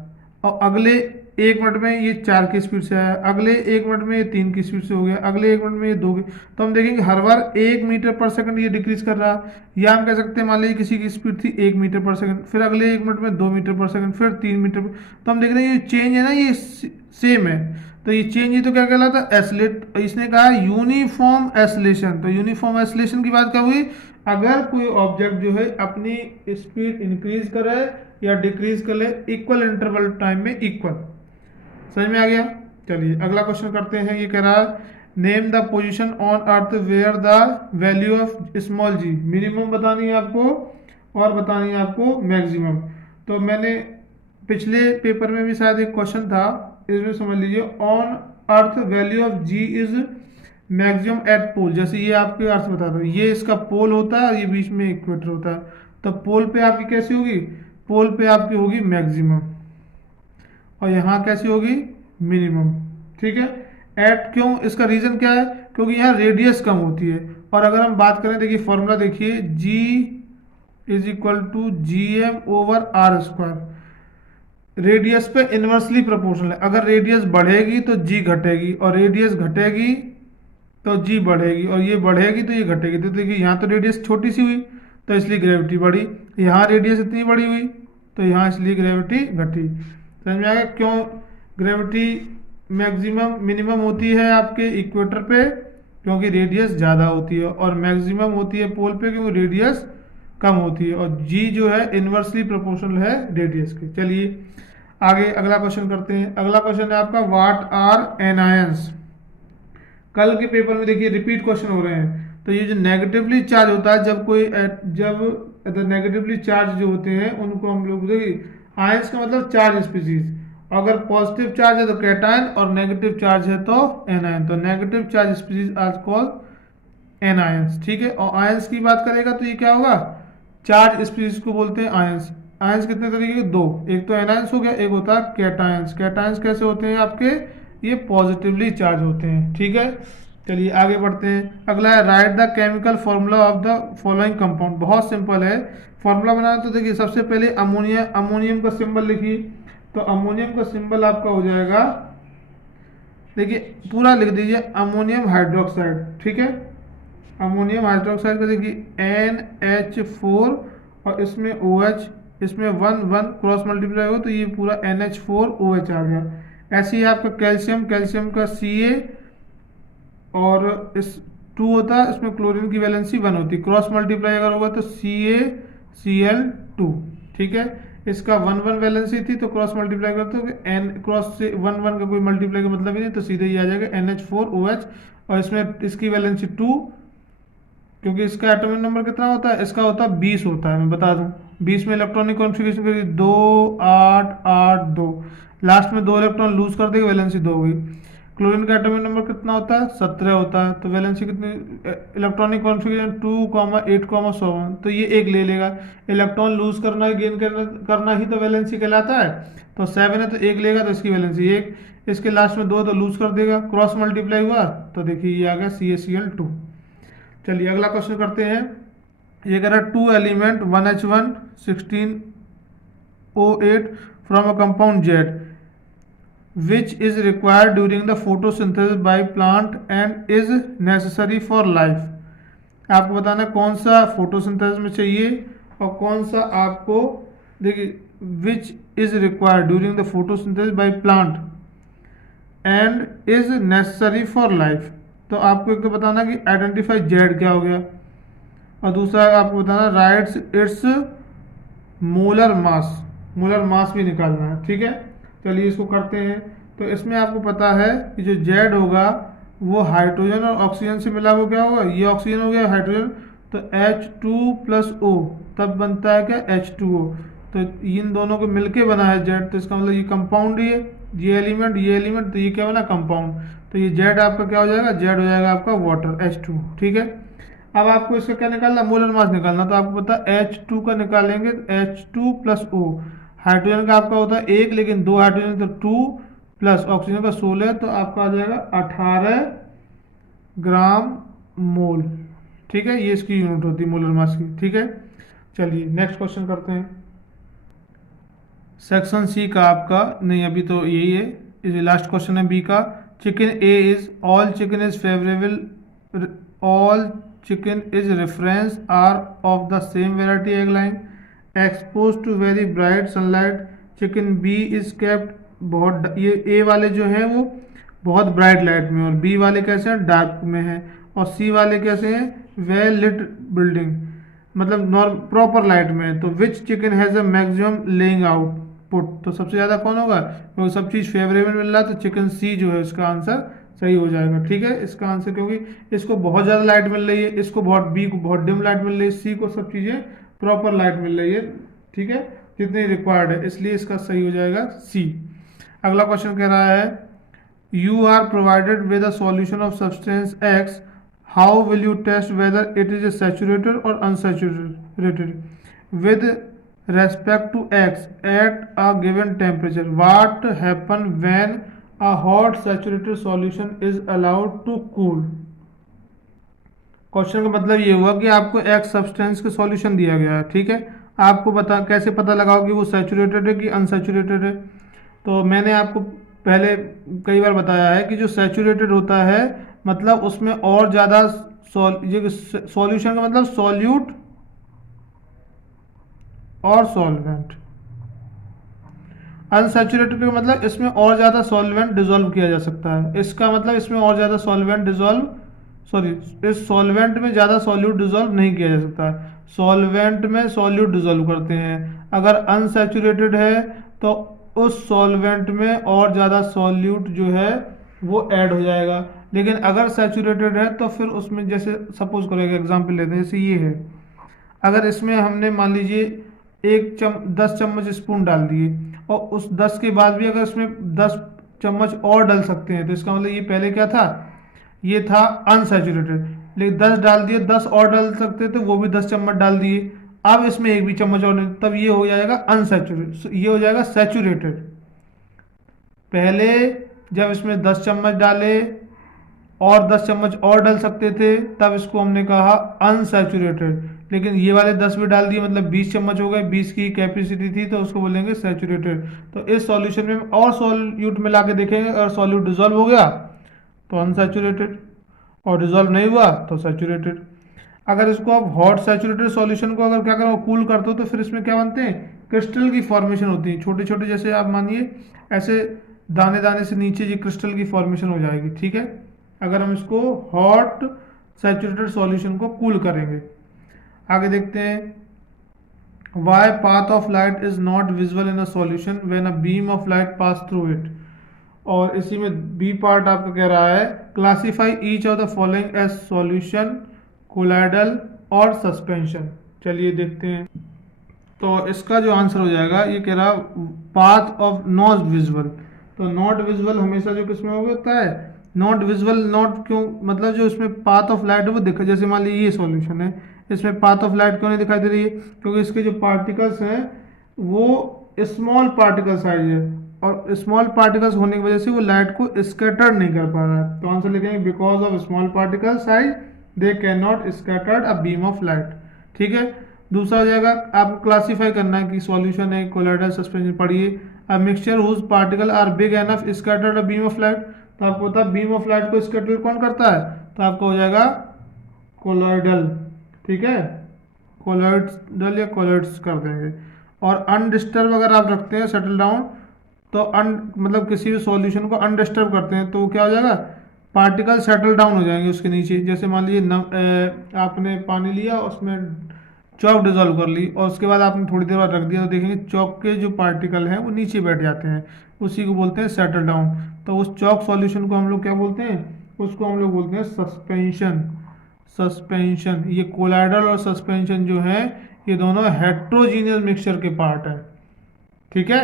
और अगले 1 मिनट में ये 4 की स्पीड से आया, अगले 1 मिनट में ये 3 की स्पीड से हो गया, अगले 1 मिनट में ये 2 की। तो हम देखेंगे हर बार 1 मीटर पर सेकंड ये डिक्रीज कर रहा है। या हम कह सकते हैं मान लीजिए किसी की स्पीड थी 1 मीटर पर सेकंड, फिर अगले 1 मिनट में 2 मीटर पर सेकंड, फिर 3 मीटर पर। तो हम देख रहे हैं ये चेंज है ना, ये सेम है। तो ये चेंज ही तो क्या कहलाता है, एसलेट। इसने कहा यूनिफॉर्म एसलेशन। तो यूनिफॉर्म एसलेशन की बात क्या हुई, अगर कोई ऑब्जेक्ट जो है अपनी स्पीड इंक्रीज करे या डिक्रीज करे इक्वल इंटरवल टाइम में इक्वल। समझ में आ गया। चलिए अगला क्वेश्चन करते हैं। ये कह रहा है name the position on earth where the value of small g, minimum बतानी है आपको और बतानी है आपको मैक्सिमम। तो मैंने पिछले पेपर में भी शायद एक क्वेश्चन था, इसमें समझ लीजिए on earth value of g is maximum at pole. जैसे ये आपके अर्थ बता दो, ये इसका पोल होता है, ये बीच में इक्वेटर होता है। तो पोल पे आपकी कैसी होगी, पोल पे आपकी होगी मैक्सिमम, और यहाँ कैसी होगी मिनिमम। ठीक है। एट क्यों, इसका रीजन क्या है, क्योंकि यहाँ रेडियस कम होती है। और अगर हम बात करें, देखिए फॉर्मूला देखिए, g is equal to G M over R square. Radius पे इनवर्सली प्रोपोर्शनल है। अगर रेडियस बढ़ेगी तो जी घटेगी, और रेडियस घटेगी तो जी बढ़ेगी, और ये बढ़ेगी तो ये घटेगी। तो देखिए यहाँ तो रेडियस छोटी सी हुई तो इसलिए ग्रेविटी बढ़ी, यहाँ रेडियस इतनी बड़ी हुई तो यहाँ इसलिए ग्रेविटी घटी। समझ में आ गया क्यों ग्रेविटी मैक्सिमम मिनिमम होती है आपके इक्वेटर पे, क्योंकि रेडियस ज़्यादा होती है, और मैक्सिमम होती है पोल पे क्योंकि रेडियस कम होती है, और जी जो है इनवर्सली प्रोपोर्शनल है रेडियस के। चलिए आगे अगला क्वेश्चन करते हैं। अगला क्वेश्चन है आपका व्हाट आर एनायंस। कल के पेपर में देखिए रिपीट क्वेश्चन हो रहे हैं। तो ये जो नेगेटिवली चार्ज होता है, जब नेगेटिवली चार्ज जो होते हैं उनको हम लोग देखिए आयंस का मतलब चार्ज स्पीसीज। अगर पॉजिटिव चार्ज है तो कैटायन, और नेगेटिव चार्ज है तो एनायन। तो negative charge species are called anions. ठीक है। और आयंस की बात करेगा तो ये क्या होगा, चार्ज स्पीसीज को बोलते हैं आयंस। आयंस कितने तरीके के, दो, एक तो एनायंस हो गया, एक होता है कैटायंस। कैटायंस कैसे होते हैं आपके, ये पॉजिटिवली चार्ज होते हैं। ठीक है। चलिए आगे बढ़ते हैं। अगला है right the chemical formula of the following compound. बहुत सिंपल है फॉर्मूला बनाना। तो देखिए सबसे पहले अमोनियम का सिंबल लिखिए। तो अमोनियम का सिंबल आपका हो जाएगा, देखिए पूरा लिख दीजिए, अमोनियम हाइड्रोक्साइड। ठीक है। अमोनियम हाइड्रोक्साइड का देखिए NH4, और इसमें OH, इसमें 1 क्रॉस मल्टीप्लाई हो तो ये पूरा NH4OH आ गया। ऐसे ही आपका कैल्शियम, कैल्शियम का Ca, और इस 2 होता है, इसमें क्लोरीन की वैलेंसी 1 होती है। क्रॉस मल्टीप्लाई अगर होगा तो CaCl2। ठीक है। इसका 1 वैलेंसी थी तो क्रॉस मल्टीप्लाई करते हो एन, क्रॉस से 1 का कोई मल्टीप्लाई का मतलब ही नहीं, तो सीधे ही आ जाएगा NH4OH। और इसमें इसकी वैलेंसी 2, क्योंकि इसका एटॉमिक नंबर कितना होता है, इसका होता है 20 होता है। मैं बता दूं 20 में इलेक्ट्रॉनिक कॉन्फ़िगरेशन करिए 2 8 8 2, लास्ट में 2 इलेक्ट्रॉन लूज कर देगा, वैलेंसी 2 होगी। क्लोरीन का एटॉमिक नंबर कितना होता है, 17 होता है, तो वैलेंसी कितनी, इलेक्ट्रॉनिक कॉन्फ़िगरेशन 2, 8, 7, तो ये एक ले लेगा। इलेक्ट्रॉन लूज करना गेन करना ही तो वैलेंसी कहलाता है। तो 7 है तो एक लेगा, तो इसकी वैलेंसी 1, इसके लास्ट में 2 तो लूज कर देगा, क्रॉस मल्टीप्लाई हुआ तो देखिए ये आ गया CaCl2। चलिए अगला क्वेश्चन करते हैं। ये कह रहा है 2 element 1H1 16O8 from a compound Z which is required during the photosynthesis by plant and is necessary for life। आपको बताना है कौन सा फोटोसिंथेसिस में चाहिए और कौन सा आपको, देखिए which is required during the photosynthesis by plant and is necessary for life। तो आपको एक तो बताना कि आइडेंटिफाई जेड क्या हो गया, और दूसरा आपको बताना राइट्स इट्स मोलर मास भी निकालना है। ठीक है। चलिए इसको करते हैं। तो इसमें आपको पता है कि जो जेड होगा वो हाइड्रोजन और ऑक्सीजन से मिला, वो क्या होगा, ये ऑक्सीजन हो गया, हाइड्रोजन, तो H2+O तब बनता है क्या, H2O। तो इन दोनों को मिलके बना है जेड, तो इसका मतलब ये कंपाउंड ही है, ये एलिमेंट, तो ये क्या बना, कंपाउंड। तो ये जेड आपका क्या हो जाएगा, जेड हो जाएगा आपका वाटर, H2। ठीक है। अब आपको इसका क्या निकालना, मोलर मास निकालना। तो आपको पता है H2 का निकालेंगे, H2+O, हाइड्रोजन का आपका होता है 1, लेकिन 2 हाइड्रोजन तो 2, प्लस ऑक्सीजन का 16, तो आपका आ जाएगा 18 ग्राम मोल। ठीक है। ये इसकी यूनिट होती है मोलर मास की। ठीक है। चलिए नेक्स्ट क्वेश्चन करते हैं। सेक्शन सी का आपका नहीं, अभी तो यही है, ये लास्ट क्वेश्चन है बी का। Chicken A is all chicken is favourable, all chicken is reference are of the same variety egg line expose to very bright sunlight. Chicken B is kept, बहुत ये ए वाले जो है वो बहुत ब्राइट लाइट में, और बी वाले कैसे हैं, डार्क में हैं, और सी वाले कैसे हैं, वेल लिट बिल्डिंग, मतलब नॉर्म प्रॉपर लाइट में है। तो which chicken has a maximum laying output, तो सबसे ज़्यादा कौन होगा, क्योंकि सब चीज़ फेवरेबल मिल रहा है, तो चिकन सी जो है उसका आंसर सही हो जाएगा। ठीक है, इसका आंसर, क्योंकि इसको बहुत ज़्यादा लाइट मिल रही है, इसको बहुत, बी को बहुत डिम लाइट मिल रही है, सी को सब चीज़ें प्रॉपर लाइट मिल रही है, ठीक है, जितनी रिक्वायर्ड है, इसलिए इसका सही हो जाएगा सी। अगला क्वेश्चन कह रहा है you are provided with a solution of substance X, how will you test whether it is saturated और unsaturated with respect to x at a given temperature? What happen when a hot saturated solution is allowed to cool? Question का मतलब ये हुआ कि आपको x substance के solution दिया गया है, ठीक है, आपको पता कैसे पता लगाओ कि वो सैचुरेटेड है कि अनसैचुरेटेड है। तो मैंने आपको पहले कई बार बताया है कि जो सैचुरेटेड होता है मतलब उसमें और ज़्यादा सॉल्यूशन का मतलब सॉल्यूट और सॉल्वेंट, अनसैचुरेटेड का मतलब इसमें और ज़्यादा सॉल्वेंट डिजोल्व किया जा सकता है, इसका मतलब इसमें और ज़्यादा सॉल्वेंट डिजोल्व, सॉरी, इस सॉल्वेंट में ज़्यादा सॉल्यूट डिजोल्व नहीं किया जा सकता है, सॉल्वेंट में सॉल्यूट डिजोल्व करते हैं। अगर अनसैचुरेटेड है तो उस सॉल्वेंट में और ज़्यादा सॉल्यूट जो है वो ऐड हो जाएगा, लेकिन अगर सैचुरेटेड है तो फिर उसमें, जैसे सपोज करो एक एग्जाम्पल लेते हैं, जैसे ये है, अगर इसमें हमने मान लीजिए 10 चम्मच स्पून डाल दिए और उस 10 के बाद भी अगर इसमें 10 चम्मच और डाल सकते हैं, तो इसका मतलब ये पहले क्या था, ये था अनसैचुरेटेड, लेकिन 10 डाल दिए, 10 और डाल सकते थे, वो भी 10 चम्मच डाल दिए, अब इसमें एक भी चम्मच और नहीं, तब ये हो जाएगा अनसैचुरेटेड, ये हो जाएगा सैचुरेटेड। पहले जब इसमें 10 चम्मच डाले और 10 चम्मच और डाल सकते थे तब इसको हमने कहा अनसैचुरेटेड, लेकिन ये वाले 10 भी डाल दिए मतलब 20 चम्मच हो गए, 20 की कैपेसिटी थी तो उसको बोलेंगे सैचुरेटेड। तो इस सॉल्यूशन में और सॉल्यूट मिला के देखेंगे, अगर सॉल्यूट डिजोल्व हो गया तो अनसैचुरेटेड, और डिजोल्व नहीं हुआ तो सैचुरेटेड। अगर इसको आप हॉट सैचुरेटेड सॉल्यूशन को अगर क्या करो कूल करते हो तो फिर इसमें क्या बनते हैं, क्रिस्टल की फॉर्मेशन होती है, छोटे छोटे, जैसे आप मानिए ऐसे दाने दाने से नीचे ये क्रिस्टल की फॉर्मेशन हो जाएगी, ठीक है, अगर हम इसको हॉट सैचुरेटेड सॉल्यूशन को कूल करेंगे। आगे देखते हैं why path of light is not visual in a solution when a beam of light pass through it, और इसी में बी पार्ट आपका कह रहा है classify each of the following as solution, colloidal और सस्पेंशन। चलिए देखते हैं, तो इसका जो आंसर हो जाएगा ये कह रहा पाथ ऑफ नॉट विजुअल, तो नॉट विजुअल हमेशा जो किसमें होता है, नॉट विजुअल, नॉट क्यों, मतलब जो इसमें पाथ ऑफ लाइट है वो दिखा, जैसे मान लीजिए ये सॉल्यूशन है, इसमें पाथ ऑफ लाइट क्यों नहीं दिखाई दे रही है, क्योंकि इसके जो पार्टिकल्स हैं वो स्मॉल पार्टिकल साइज है, और स्मॉल पार्टिकल्स होने की वजह से वो लाइट को स्कैटर नहीं कर पा रहा है, तो आंसर लिखेंगे because of small particle size they can not scattered a beam of light, ठीक है। दूसरा हो जाएगा आपको क्लासीफाई करना है कि सॉल्यूशन है, कोलाइडल, सस्पेंशन। पढ़िए a mixture whose particle are big enough scattered a beam of light, तो आपको पता है बीम ऑफ लाइट को स्कैटर कौन करता है, तो आपको हो जाएगा कोलॉइडल, ठीक है, कोलॉइडल या कोलॉइड्स कर देंगे। और अनडिस्टर्ब अगर आप रखते हैं सेटल डाउन, तो मतलब किसी भी सॉल्यूशन को अनडिस्टर्ब करते हैं तो क्या हो जाएगा, पार्टिकल सेटल डाउन हो जाएंगे उसके नीचे। जैसे मान लीजिए आपने पानी लिया, उसमें चौक डिजोल्व कर ली और उसके बाद आपने थोड़ी देर बाद रख दिया, तो देखेंगे चौक के जो पार्टिकल हैं वो नीचे बैठ जाते हैं, उसी को बोलते हैं सेटल डाउन। तो उस चौक सॉल्यूशन को हम लोग क्या बोलते हैं, उसको हम लोग बोलते हैं सस्पेंशन। सस्पेंशन, ये कोलाइडल और सस्पेंशन जो है ये दोनों हेट्रोजीनियस मिक्सचर के पार्ट है, ठीक है।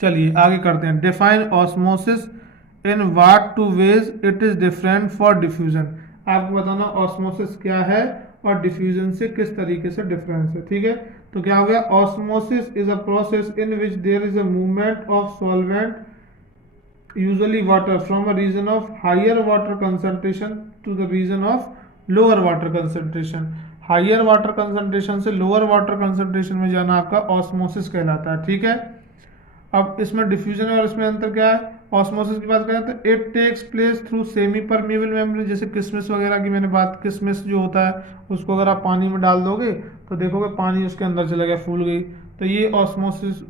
चलिए आगे करते हैं, define osmosis in what two ways it is different for diffusion. आपको बताना ऑस्मोसिस क्या है और डिफ्यूजन से किस तरीके से डिफरेंस है, ठीक है। तो क्या हो गया, osmosis is a process in which there is a movement of solvent usually water from a region of higher water concentration to the region of lower water concentration। Higher water concentration से lower water concentration में जाना आपका osmosis कहलाता है, ठीक है। अब इसमें डिफ्यूजन और इसमें अंतर क्या है? ऑस्मोसिस की बात करें तो it takes place through semi permeable membrane, जैसे किशमिश वगैरह की मैंने बात, किशमिश जो होता है उसको अगर आप पानी में डाल दोगे तो देखोगे पानी उसके अंदर चला गया, फूल गई, तो ये ऑस्मोसिस।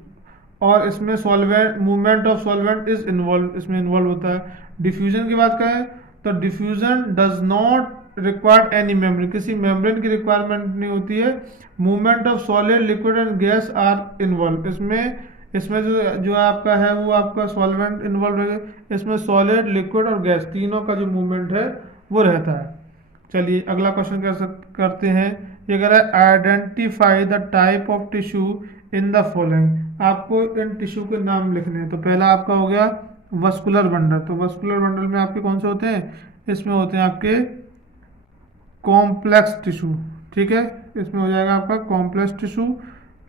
और इसमें solvent, movement of solvent is involve, इसमें इन्वॉल्व होता है। डिफ्यूजन की बात करें तो diffusion does not required any membrane, किसी मेम्ब्रेन की रिक्वायरमेंट नहीं होती है। Movement of solid, liquid and gas are involve, इसमें जो जो आपका है वो आपका सॉल्वेंट इन्वॉल्व है, इसमें सॉलिड, लिक्विड और गैस तीनों का जो मूवमेंट है वो रहता है। चलिए अगला क्वेश्चन करते हैं। ये कह रहा है identify the type of tissue in the following, आपको इन टिश्यू के नाम लिखने हैं। तो पहला आपका हो गया वस्कुलर बंडल, तो वस्कुलर बंडल में आपके कौन से होते हैं? इसमें होते हैं आपके कॉम्प्लेक्स टिश्यू, ठीक है, इसमें हो जाएगा आपका complex tissue.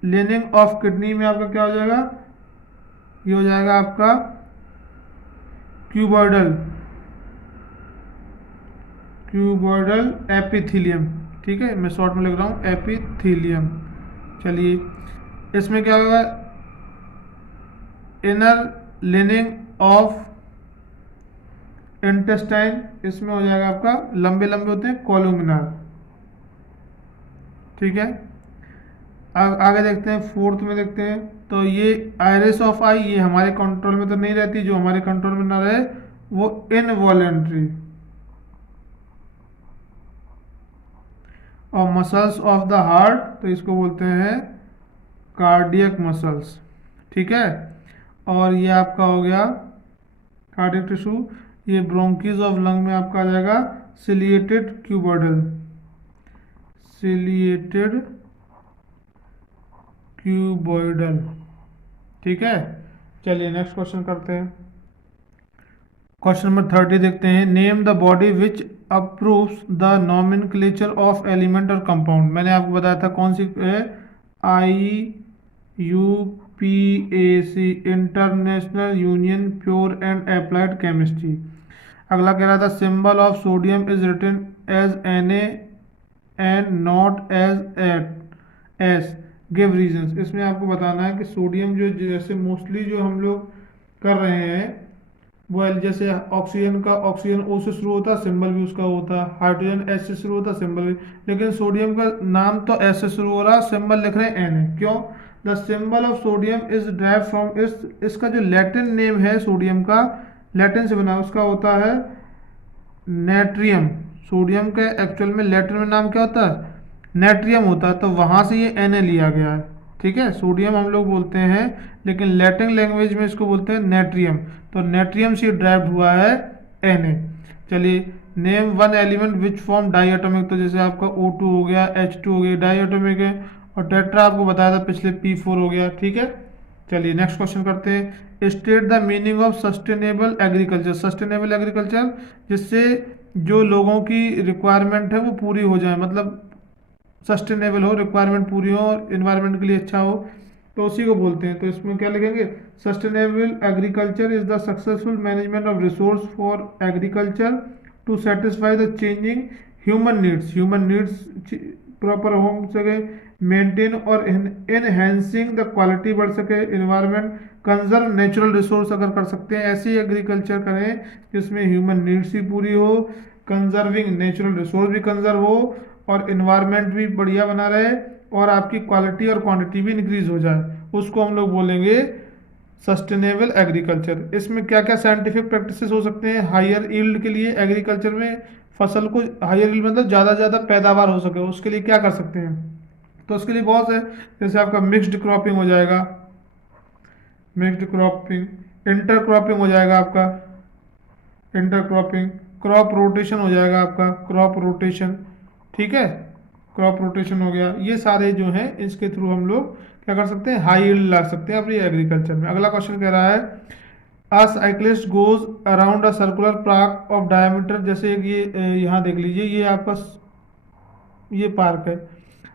Leaning of kidney में आपका क्या हो जाएगा? ये हो जाएगा आपका क्यूबॉइडल, क्यूबॉइडल एपिथीलियम, ठीक है, मैं शॉर्ट में लिख रहा हूँ एपिथीलियम। चलिए इसमें क्या होगा? इनर लिनिंग ऑफ इंटेस्टाइन, इसमें हो जाएगा आपका लंबे लंबे होते हैं कॉलुमिनार, ठीक है। आगे देखते हैं, फोर्थ में देखते हैं। तो ये आयरिस ऑफ आई, ये हमारे कंट्रोल में तो नहीं रहती, जो हमारे कंट्रोल में ना रहे वो इनवॉलेंट्री। और मसल्स ऑफ द हार्ट, तो इसको बोलते हैं कार्डियक मसल्स, ठीक है। और ये आपका हो गया कार्डियक टिश्यू। ये ब्रोंकीज ऑफ लंग में आपका आ जाएगा सिलिएटेड क्यूबॉइडल, सिलिएटेड क्यूबॉइडल, ठीक है। चलिए नेक्स्ट क्वेश्चन करते हैं। क्वेश्चन नंबर 30 देखते हैं। Name the body which approves the nomenclature of element और कंपाउंड। मैंने आपको बताया था कौन सी है? IUPAC, international union pure and applied chemistry. अगला कह रहा था symbol of sodium is written as Na and not as S, give reasons. इसमें आपको बताना है कि सोडियम जो जैसे मोस्टली जो हम लोग कर रहे हैं वो जैसे ऑक्सीजन का, ऑक्सीजन O से शुरू होता है, सिंबल भी उसका होता है। हाइड्रोजन S से शुरू होता है, सिंबल भी। लेकिन सोडियम का नाम तो S से शुरू हो रहा है, सिंबल लिख रहे हैं Na, क्यों? The symbol of sodium is drive from इस, इसका जो लैटिन नेम है सोडियम का, लैटिन से बना, उसका होता है नेट्रियम। सोडियम का एक्चुअल में लैटिन में नाम क्या होता है? नेट्रियम होता है, तो वहाँ से ये Na लिया गया है, ठीक है। सोडियम हम लोग बोलते हैं लेकिन लैटिन लैंग्वेज में इसको बोलते हैं नेट्रियम, तो नेट्रियम से ड्राइव हुआ है Na। चलिए name one element which form diatomic, तो जैसे आपका O2 हो गया, H2 हो गया, डाइएटॉमिक है। और टेट्रा आपको बताया था पिछले P4 हो गया, ठीक है। चलिए नेक्स्ट क्वेश्चन करते हैं। State the meaning of sustainable agriculture. Sustainable agriculture जिससे जो लोगों की रिक्वायरमेंट है वो पूरी हो जाए, मतलब सस्टेनेबल हो, रिक्वायरमेंट पूरी हो और इन्वायरमेंट के लिए अच्छा हो, तो उसी को बोलते हैं। तो इसमें क्या लिखेंगे? Sustainable agriculture is the successful management of resource for agriculture to satisfy the changing human needs, human needs proper हो सके, मेंटेन और एनहेंसिंग द क्वालिटी बढ़ सके, इन्वायरमेंट, कंजर्व नेचुरल रिसोर्स अगर कर सकते हैं ऐसी एग्रीकल्चर करें जिसमें ह्यूमन नीड्स भी पूरी हो, कंजर्विंग नेचुरल रिसोर्स भी कंजर्व हो और इन्वायरमेंट भी बढ़िया बना रहे और आपकी क्वालिटी और क्वांटिटी भी इंक्रीज हो जाए, उसको हम लोग बोलेंगे सस्टेनेबल एग्रीकल्चर। इसमें क्या क्या साइंटिफिक प्रैक्टिसेस हो सकते हैं? हायर यील्ड के लिए एग्रीकल्चर में फसल को हायर यील्ड मतलब ज़्यादा से ज़्यादा पैदावार हो सके, उसके लिए क्या कर सकते हैं? तो उसके लिए बहुत है, जैसे आपका मिक्स्ड क्रॉपिंग हो जाएगा, मिक्स्ड क्रॉपिंग, इंटर क्रॉपिंग हो जाएगा आपका, इंटर क्रॉपिंग, क्रॉप रोटेशन हो जाएगा आपका, क्रॉप रोटेशन, ठीक है, क्रॉप रोटेशन हो गया। ये सारे जो हैं इसके थ्रू हम लोग क्या कर सकते हैं? हाई यील्ड ला सकते हैं अपनी एग्रीकल्चर में। अगला क्वेश्चन कह रहा है अ cyclist goes around a circular park of diameter, जैसे ये यहाँ देख लीजिए, ये आपका ये पार्क है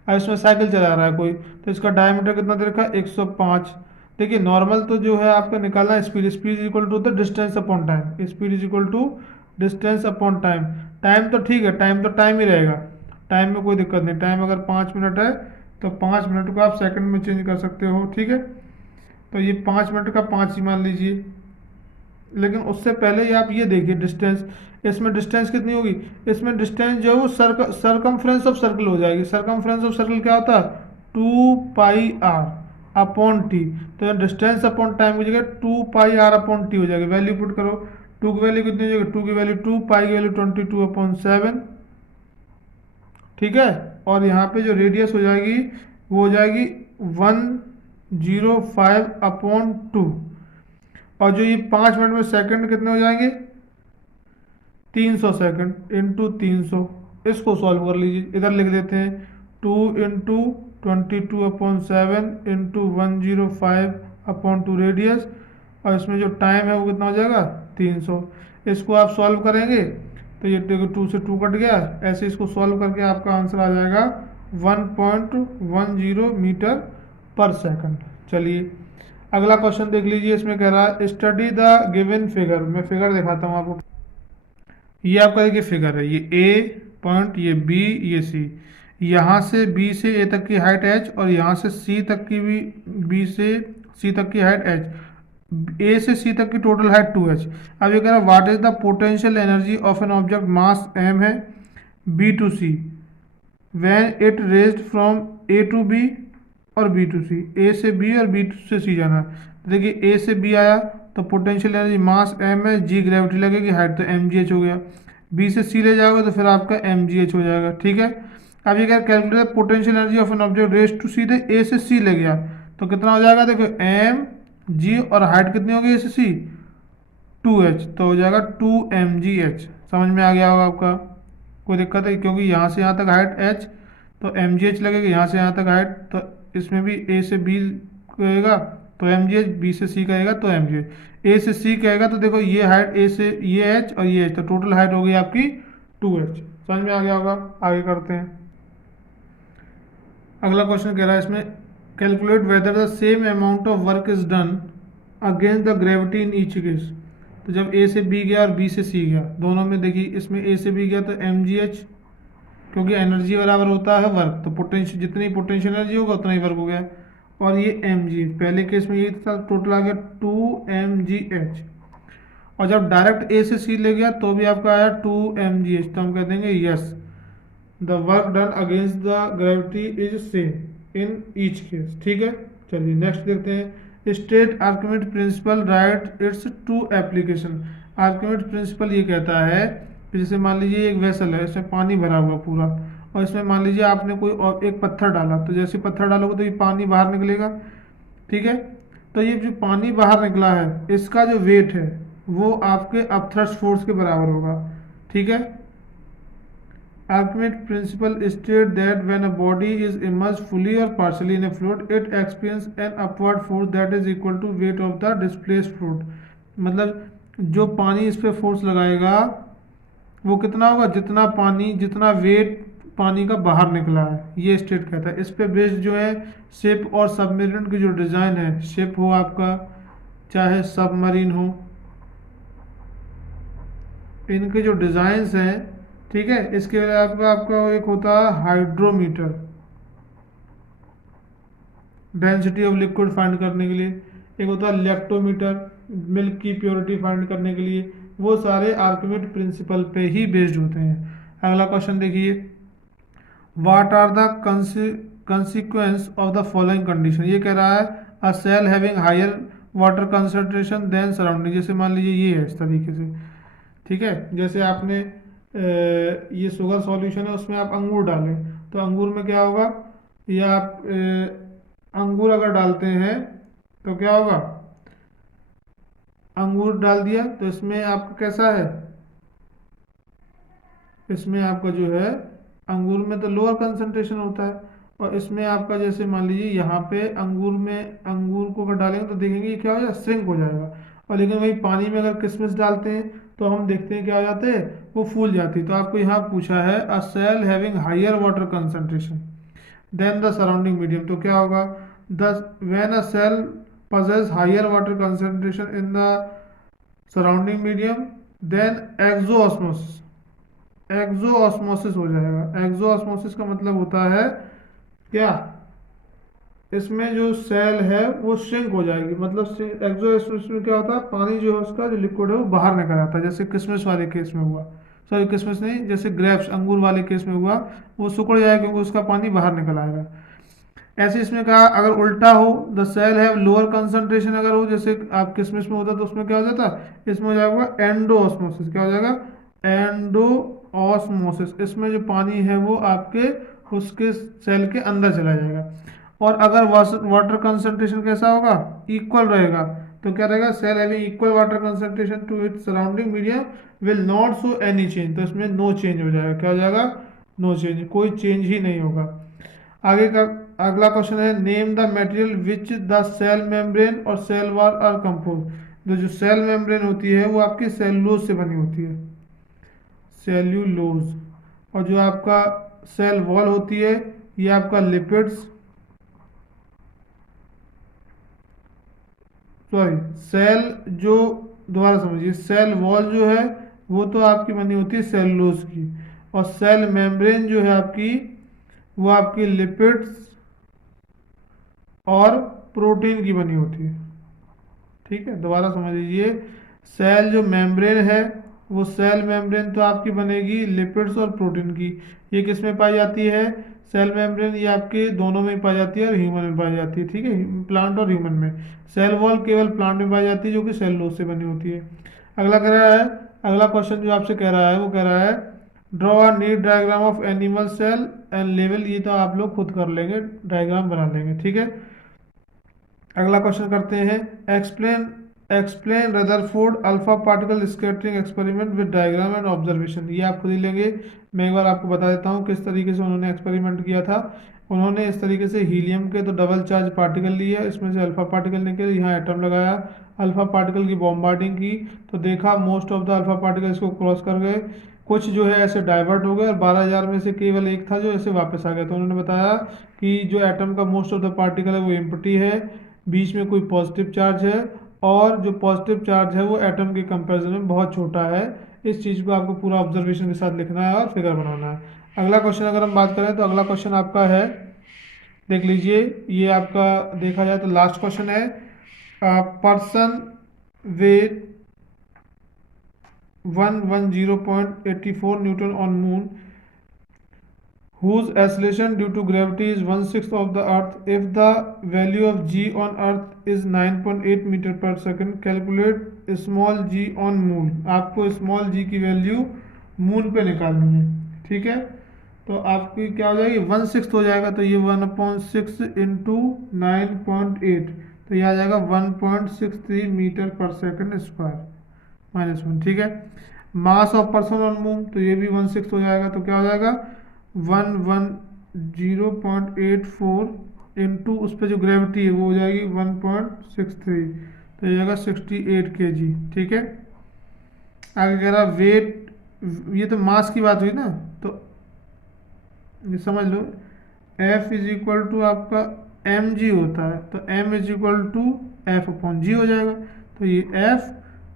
और इसमें साइकिल चला रहा है कोई, तो इसका डायमीटर कितना दे रखा है? 105। देखिए नॉर्मल तो जो है आपका निकालना है speed, speed is equal to the distance upon time, speed is equal to distance upon time. Time तो ठीक है, टाइम तो टाइम ही रहेगा, टाइम में कोई दिक्कत नहीं। टाइम अगर 5 मिनट है तो 5 मिनट को आप सेकंड में चेंज कर सकते हो, ठीक है। तो ये 5 मीटर का 5 ही मान लीजिए। लेकिन उससे पहले ही आप ये देखिए डिस्टेंस, इसमें डिस्टेंस कितनी होगी, इसमें डिस्टेंस जो है वो सरकमफ्रेंस ऑफ सर्कल हो जाएगी। सरकमफ्रेंस ऑफ सर्कल क्या होता है, 2 पाई आर अपॉन टी। तो डिस्टेंस अपॉन टाइम की जगह 2 पाई आर अपॉन टी हो जाएगी। वैल्यू पुट करो, टू की वैल्यू कितनी हो जाएगी, टू की वैल्यू 2, पाई की वैल्यू 22/7, ठीक है। और यहाँ पे जो रेडियस हो जाएगी वो हो जाएगी 105/2। और जो ये 5 मिनट में सेकंड कितने हो जाएंगे, 300 सेकंड इंटू 300। इसको सॉल्व कर लीजिए, इधर लिख देते हैं 2 × 22/7 इंटू 105/2 रेडियस। और इसमें जो टाइम है वो कितना हो जाएगा, 300। इसको आप सॉल्व करेंगे तो ये देखो 2 से 2 कट गया, ऐसे इसको सॉल्व करके आपका आंसर आ जाएगा 1.10 मीटर पर सेकंड। चलिए अगला क्वेश्चन देख लीजिए। इसमें कह रहा है स्टडी द गिवन फिगर। मैं फिगर दिखाता हूँ आपको। ये आपका देखिए फिगर है, ये ए पॉइंट, ये बी, ये सी। यहाँ से बी से ए तक की हाइट एच, और यहाँ से सी तक की भी, बी से सी तक की हाइट एच, ए से सी तक की टोटल हाइट 2h। अब ये कह रहा है what is the potential energy of an object mass m है B to C when it raised from A to B और बी टू सी। ए से बी और बी से सी जाना है। तो देखिए ए से बी आया तो पोटेंशियल एनर्जी मास m है, जी ग्रेविटी लगेगी, हाइट तो mgh हो गया। बी से सी ले जाओगे तो फिर आपका mgh हो जाएगा, ठीक है। अब ये क्या calculate potential energy of an object raise to C, A से सी ले गया तो कितना हो जाएगा, देखो एम जी और हाइट कितनी होगी ए से सी 2h, तो हो जाएगा 2mgh। समझ में आ गया होगा आपका, कोई दिक्कत है, क्योंकि यहाँ से यहाँ तक हाइट h तो mgh लगेगा, यहाँ से यहाँ तक हाइट, तो इसमें भी a से b कहेगा तो mgh, b से c कहेगा तो mgh, a से c कहेगा तो देखो ये हाइट a से ये h और ये h, तो टोटल हाइट हो गई आपकी 2h। समझ में आ गया होगा, आगे करते हैं। अगला क्वेश्चन कह रहा है इसमें calculate whether the same amount of work is done against the gravity in each case. तो जब ए से बी गया और बी से सी गया, दोनों में देखिए इसमें ए से बी गया तो mgh, क्योंकि एनर्जी बराबर होता है वर्क, तो पोटेंशियल जितनी पोटेंशियल एनर्जी होगा उतना ही वर्क हो गया। और ये mgh, पहले केस में ये था, टोटल आ गया 2mgh। और जब डायरेक्ट ए से सी ले गया तो भी आपका आया 2mgh, तो हम कह देंगे yes the work done against the gravity is same in each case, ठीक है। चलिए नेक्स्ट देखते हैं। State Archimedes principle write its two application. Archimedes principle ये कहता है कि जैसे मान लीजिए एक वेसल है, इसमें पानी भरा हुआ पूरा, और इसमें मान लीजिए आपने कोई और एक पत्थर डाला, तो जैसे पत्थर डालोगे तो ये पानी बाहर निकलेगा, ठीक है। तो ये जो पानी बाहर निकला है इसका जो वेट है वो आपके अपथ्रस्ट फोर्स के बराबर होगा, ठीक है। Archimedes principle states that when a body is immersed fully or partially in a fluid, it experiences an upward force that is equal to weight of the displaced fluid। मतलब जो पानी इस पे फोर्स लगाएगा वो कितना होगा, जितना पानी, जितना वेट पानी का बाहर निकला है, ये स्टेट कहता है। इस पे बेस्ड जो है शिप और सबमरीन की जो डिज़ाइन है, शिप हो आपका चाहे सबमरीन हो, इनके जो डिज़ाइंस हैं, ठीक है। इसके अलावा आपका एक होता है hydrometer, density of liquid find करने के लिए। एक होता है लैक्टोमीटर, मिल्क की प्योरिटी फाइंड करने के लिए। वो सारे आर्किमिड प्रिंसिपल पे ही बेस्ड होते हैं। अगला क्वेश्चन देखिए, what are the consequence of the following condition. ये कह रहा है a cell having higher water concentration than surrounding. जैसे मान लीजिए ये है इस तरीके से, ठीक है। जैसे आपने ये शुगर सॉल्यूशन है, उसमें आप अंगूर डालें तो अंगूर में क्या होगा, या आप अंगूर अगर डालते हैं तो क्या होगा, अंगूर डाल दिया तो इसमें आपका कैसा है, इसमें आपका जो है अंगूर में तो लोअर कंसंट्रेशन होता है, और इसमें आपका जैसे मान लीजिए यहाँ पे अंगूर में, अंगूर को अगर डालेंगे तो देखेंगे ये क्या हो जाएगा, श्रिंक हो जाएगा। और लेकिन वही पानी में अगर किशमिश डालते हैं तो हम देखते हैं क्या हो जाते हैं, वो फूल जाती है। तो आपको यहाँ पूछा है a cell having higher water concentration than the surrounding medium, तो क्या होगा, the when a cell possess higher water concentration in the surrounding medium then exoosmosis, एक्सोऑस्मोसिस हो जाएगा। एक्सोऑस्मोसिस का मतलब होता है क्या, इसमें जो सेल है वो श्रिंक हो जाएगी, मतलब एक्सोस्मोसिस में क्या होता है, पानी जो है उसका जो लिक्विड है वो बाहर निकल आता है, जैसे किशमिश वाले केस में हुआ, सॉरी किशमिश नहीं, जैसे ग्रेप्स अंगूर वाले केस में हुआ, वो सिकुड़ जाएगा क्योंकि उसका पानी बाहर निकल आएगा। ऐसे इसमें कहा अगर उल्टा हो, the cell have lower concentration अगर हो, जैसे आप किशमिश में होता तो उसमें क्या हो जाता, इसमें हो जाएगा एंडोऑस्मोसिस, क्या हो जाएगा, एंडोऑस्मोसिस, इसमें जो पानी है वो आपके उसके सेल के अंदर चला जाएगा। और अगर वाटर कंसंट्रेशन कैसा होगा, इक्वल रहेगा, तो क्या रहेगा, cell having equal water concentration to its surrounding medium will not show any change, तो इसमें नो चेंज हो जाएगा, क्या हो जाएगा, नो चेंज, कोई चेंज ही नहीं होगा। आगे का अगला क्वेश्चन है, name the material which the cell membrane और सेल वॉल आर कंपोज, जो सेल मेम्ब्रेन होती है वो आपकी सेलुलोज से बनी होती है, सेल्यूलोज, और जो आपका सेल वॉल होती है ये आपका लिपिड्स, सॉरी सेल जो, दोबारा समझिए, सेल वॉल जो है वो तो आपकी बनी होती है सेलुलोज की, और सेल मेम्ब्रेन जो है आपकी वो आपकी लिपिड्स और प्रोटीन की बनी होती है। ठीक है, दोबारा समझ लीजिए, सेल जो मेम्ब्रेन है वो सेल मेम्ब्रेन तो आपकी बनेगी लिपिड्स और प्रोटीन की, ये किस में पाई जाती है, सेल मेम्ब्रेन ये आपके दोनों में पाई जाती है और ह्यूमन में पाई जाती है, ठीक है, प्लांट और ह्यूमन में। सेल वॉल केवल प्लांट में पाई जाती है जो कि सेलुलोज से बनी होती है। अगला कह रहा है, अगला क्वेश्चन जो आपसे कह रहा है वो कह रहा है, draw a neat diagram of animal cell and लेवल, ये तो आप लोग खुद कर लेंगे, डायग्राम बना लेंगे, ठीक है। अगला क्वेश्चन करते हैं, explain explain Rutherford alpha particle scattering experiment with diagram and observation, ये आप खुद ही लेंगे। मैं एक बार आपको बता देता हूँ किस तरीके से उन्होंने एक्सपेरिमेंट किया था। उन्होंने इस तरीके से हीलियम के तो डबल चार्ज पार्टिकल लिए, इसमें से अल्फा पार्टिकल निकले, यहाँ एटम लगाया, अल्फा पार्टिकल की बॉम्बार्डिंग की, तो देखा most of the alpha particle इसको क्रॉस कर गए, कुछ जो है ऐसे डाइवर्ट हो गए, और 12,000 में से केवल एक था जो ऐसे वापस आ गया। तो उन्होंने बताया कि जो एटम का मोस्ट ऑफ द पार्टिकल है वो एम्प्टी है, बीच में कोई पॉजिटिव चार्ज है, और जो पॉजिटिव चार्ज है वो एटम के कंपैरिजन में बहुत छोटा है। इस चीज़ को आपको पूरा ऑब्जर्वेशन के साथ लिखना है और फिगर बनाना है। अगला क्वेश्चन अगर हम बात करें तो अगला क्वेश्चन आपका है, देख लीजिए, ये आपका देखा जाए तो लास्ट क्वेश्चन है, person weight 110.84 newton on moon whose acceleration due to gravity is 1/6 of the earth, if the value of g on earth is 9.8 metre पर second, calculate small g on moon, आपको small g की value moon पे निकालनी है, ठीक है। तो आपकी क्या हो जाएगी, 1/6 हो जाएगा, तो ये 1/6 इंटू 9.8, तो ये आ जाएगा 1.63 मीटर पर सेकंड स्क्वायर -1, ठीक है। Mass of person on moon, तो ये भी 1/6 हो जाएगा, तो क्या हो जाएगा 110.84 इंटू उस पर जो ग्रेविटी है वो हो जाएगी 1.63, तो ये जाएगा 68 kg, ठीक है। आगे कह रहा वेट, ये तो मास की बात हुई ना, तो ये समझ लो, F इज इक्वल टू आपका mg होता है, तो m is equal to F upon g हो जाएगा, तो ये F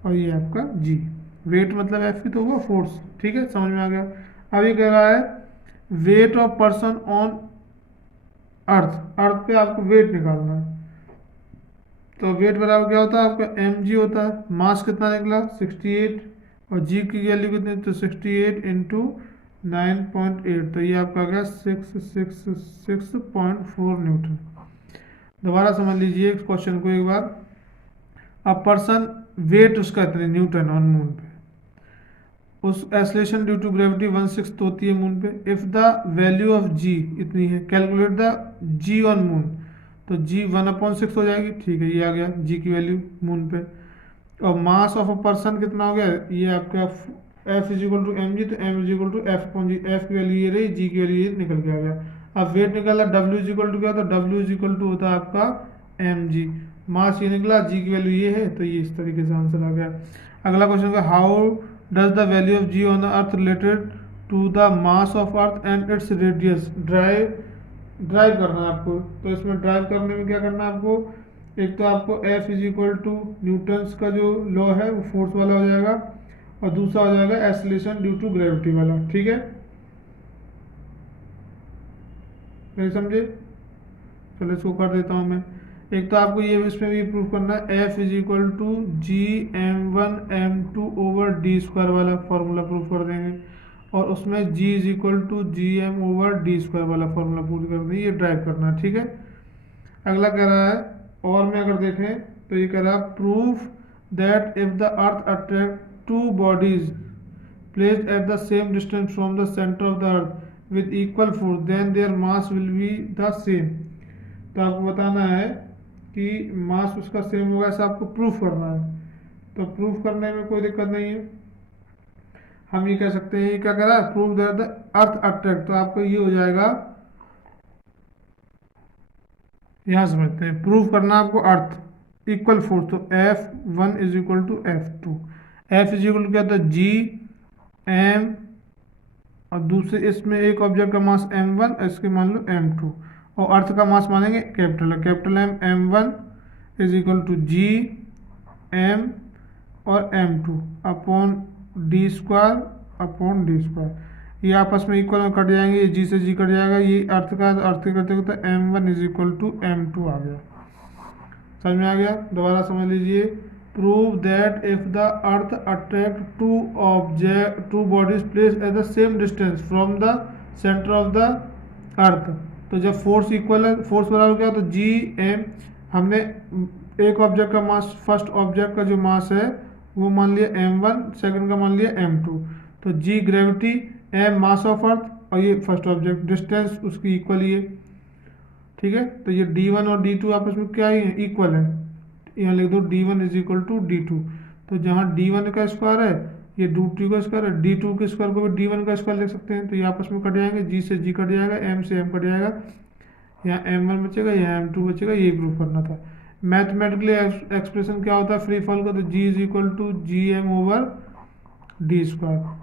और ये आपका g, वेट मतलब F ही तो होगा, फोर्स, ठीक है, समझ में आ गया। अब ये कह रहा है weight of person on earth, earth पे आपको वेट निकालना है, तो वेट बराबर क्या होता है आपका mg होता है, मास कितना निकला 68, और g की वैल्यू कितनी, तो 68 इंटू 9.8, तो ये आपका आ गया 666.4 न्यूटन। दोबारा समझ लीजिए इस क्वेश्चन को एक बार, अब पर्सन वेट उसका इतने न्यूटन ऑन मून पे, उस एक्सलेशन ड्यू टू ग्रेविटी 1/6 होती है मून पे, if the value of g इतनी है, calculate the g on moon, तो जी 1/6 हो जाएगी, ठीक है, ये आ गया जी की वैल्यू मून पे। और मास ऑफ अ पर्सन कितना हो गया, ये आपका F is equal to m g, तो m is equal to F upon g, F की वैल्यू ये रही, जी की वैल्यू ये निकल के आ गया। अब वेट निकाला, डब्ल्यू इज इक्वल टू क्या, तो डब्ल्यू इज इक्वल टू होता है आपका एम जी, मास ये निकला, जी की वैल्यू ये है, तो ये इस तरीके से आंसर आ गया। अगला क्वेश्चन का, how does the value of g on the earth related to the mass of earth and its radius, derive करना है आपको। तो इसमें ड्राइव करने में क्या करना है आपको, एक तो आपको F is equal to Newton's का जो लॉ है वो फोर्स वाला हो जाएगा, और दूसरा हो जाएगा एक्सीलरेशन ड्यू टू ग्रेविटी वाला, ठीक है, नहीं समझे। चलो इसको कर देता हूँ मैं। एक तो आपको ये इसमें भी प्रूफ करना है F is equal to G m1 m2/d² वाला फॉर्मूला प्रूफ कर देंगे, और उसमें जी इज इक्वल टू gm/d² वाला फॉर्मूला प्रूफ कर देंगे। ये ड्राइव करना है, ठीक है। अगला कह रहा है, और में अगर देखें तो ये कह रहा है proof that if the earth attract two bodies placed at the same distance from the center of the earth with equal force then their mass will be the same। तो आपको बताना है कि मास उसका सेम होगा, ऐसा आपको प्रूफ करना है। तो प्रूफ करने में कोई दिक्कत नहीं है, हम ये कह सकते हैं, ये क्या कह रहा है proof that the earth attract, तो आपको ये हो जाएगा, यहाँ समझते हैं प्रूफ करना आपको अर्थ इक्वल फोर्स, तो F1 is equal to F2। F is equal to क्या था जी एम, और दूसरे इसमें एक ऑब्जेक्ट का मास m1, इसके मान लो m2, और अर्थ का मास मानेंगे capital M, m1 is equal to G M और m2 अपॉन d², ये आपस में इक्वल में कट जाएंगे, ये जी से जी कट जाएगा, ये अर्थ का अर्थ के करते करते m1 is equal to m2 आ गया। समझ में आ गया? दोबारा समझ लीजिए, prove that if the earth attract two bodies placed at the same distance from the centre of the earth, तो जब फोर्स इक्वल है, फोर्स बराबर क्या, तो जी एम, हमने एक ऑब्जेक्ट का मास, फर्स्ट ऑब्जेक्ट का जो मास है वो मान लिया m1, सेकंड का मान लिया m2, तो g gravity, m mass of earth, और ये फर्स्ट ऑब्जेक्ट, डिस्टेंस उसकी इक्वल ही है, ठीक है। तो ये d1 और d2 आपस में क्या ही है, इक्वल है, यहाँ लिख दो d1 is equal to d2। तो जहाँ d1 का स्क्वायर है, ये d2 का स्क्वायर है, d2 के स्क्वायर को भी d1 का स्क्वायर लिख सकते हैं, तो ये आपस में कट जाएंगे, g से g कट जाएगा, m से m कट जाएगा, यहाँ m1 बचेगा, यहाँ m2 बचेगा, ये प्रूफ करना था। मैथमेटिकली एक्सप्रेशन क्या होता है फ्री फॉल का, तो g is equal to gm/d²।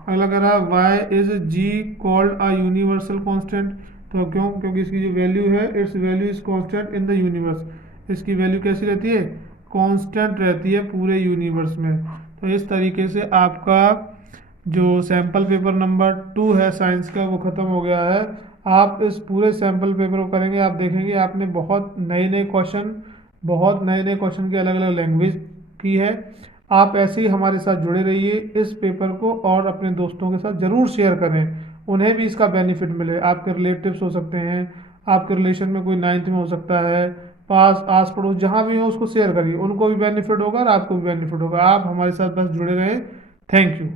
अगला कह रहा है why is g called a universal constant, तो क्यों, क्योंकि इसकी जो वैल्यू है, its value is constant in the universe, इसकी वैल्यू कैसी रहती है, कांस्टेंट रहती है पूरे यूनिवर्स में। तो इस तरीके से आपका जो सैम्पल पेपर नंबर 2 है साइंस का वो ख़त्म हो गया है। आप इस पूरे सैम्पल पेपर को करेंगे, आप देखेंगे आपने बहुत नए नए क्वेश्चन की अलग अलग लैंग्वेज की है। आप ऐसे ही हमारे साथ जुड़े रहिए, इस पेपर को और अपने दोस्तों के साथ ज़रूर शेयर करें, उन्हें भी इसका बेनिफिट मिले। आपके रिलेटिव्स हो सकते हैं, आपके रिलेशन में कोई 9th में हो सकता है, पास आस पड़ोस जहाँ भी हो, उसको शेयर करिए, उनको भी बेनिफिट होगा और आपको भी बेनिफिट होगा। आप हमारे साथ बस जुड़े रहें। Thank you.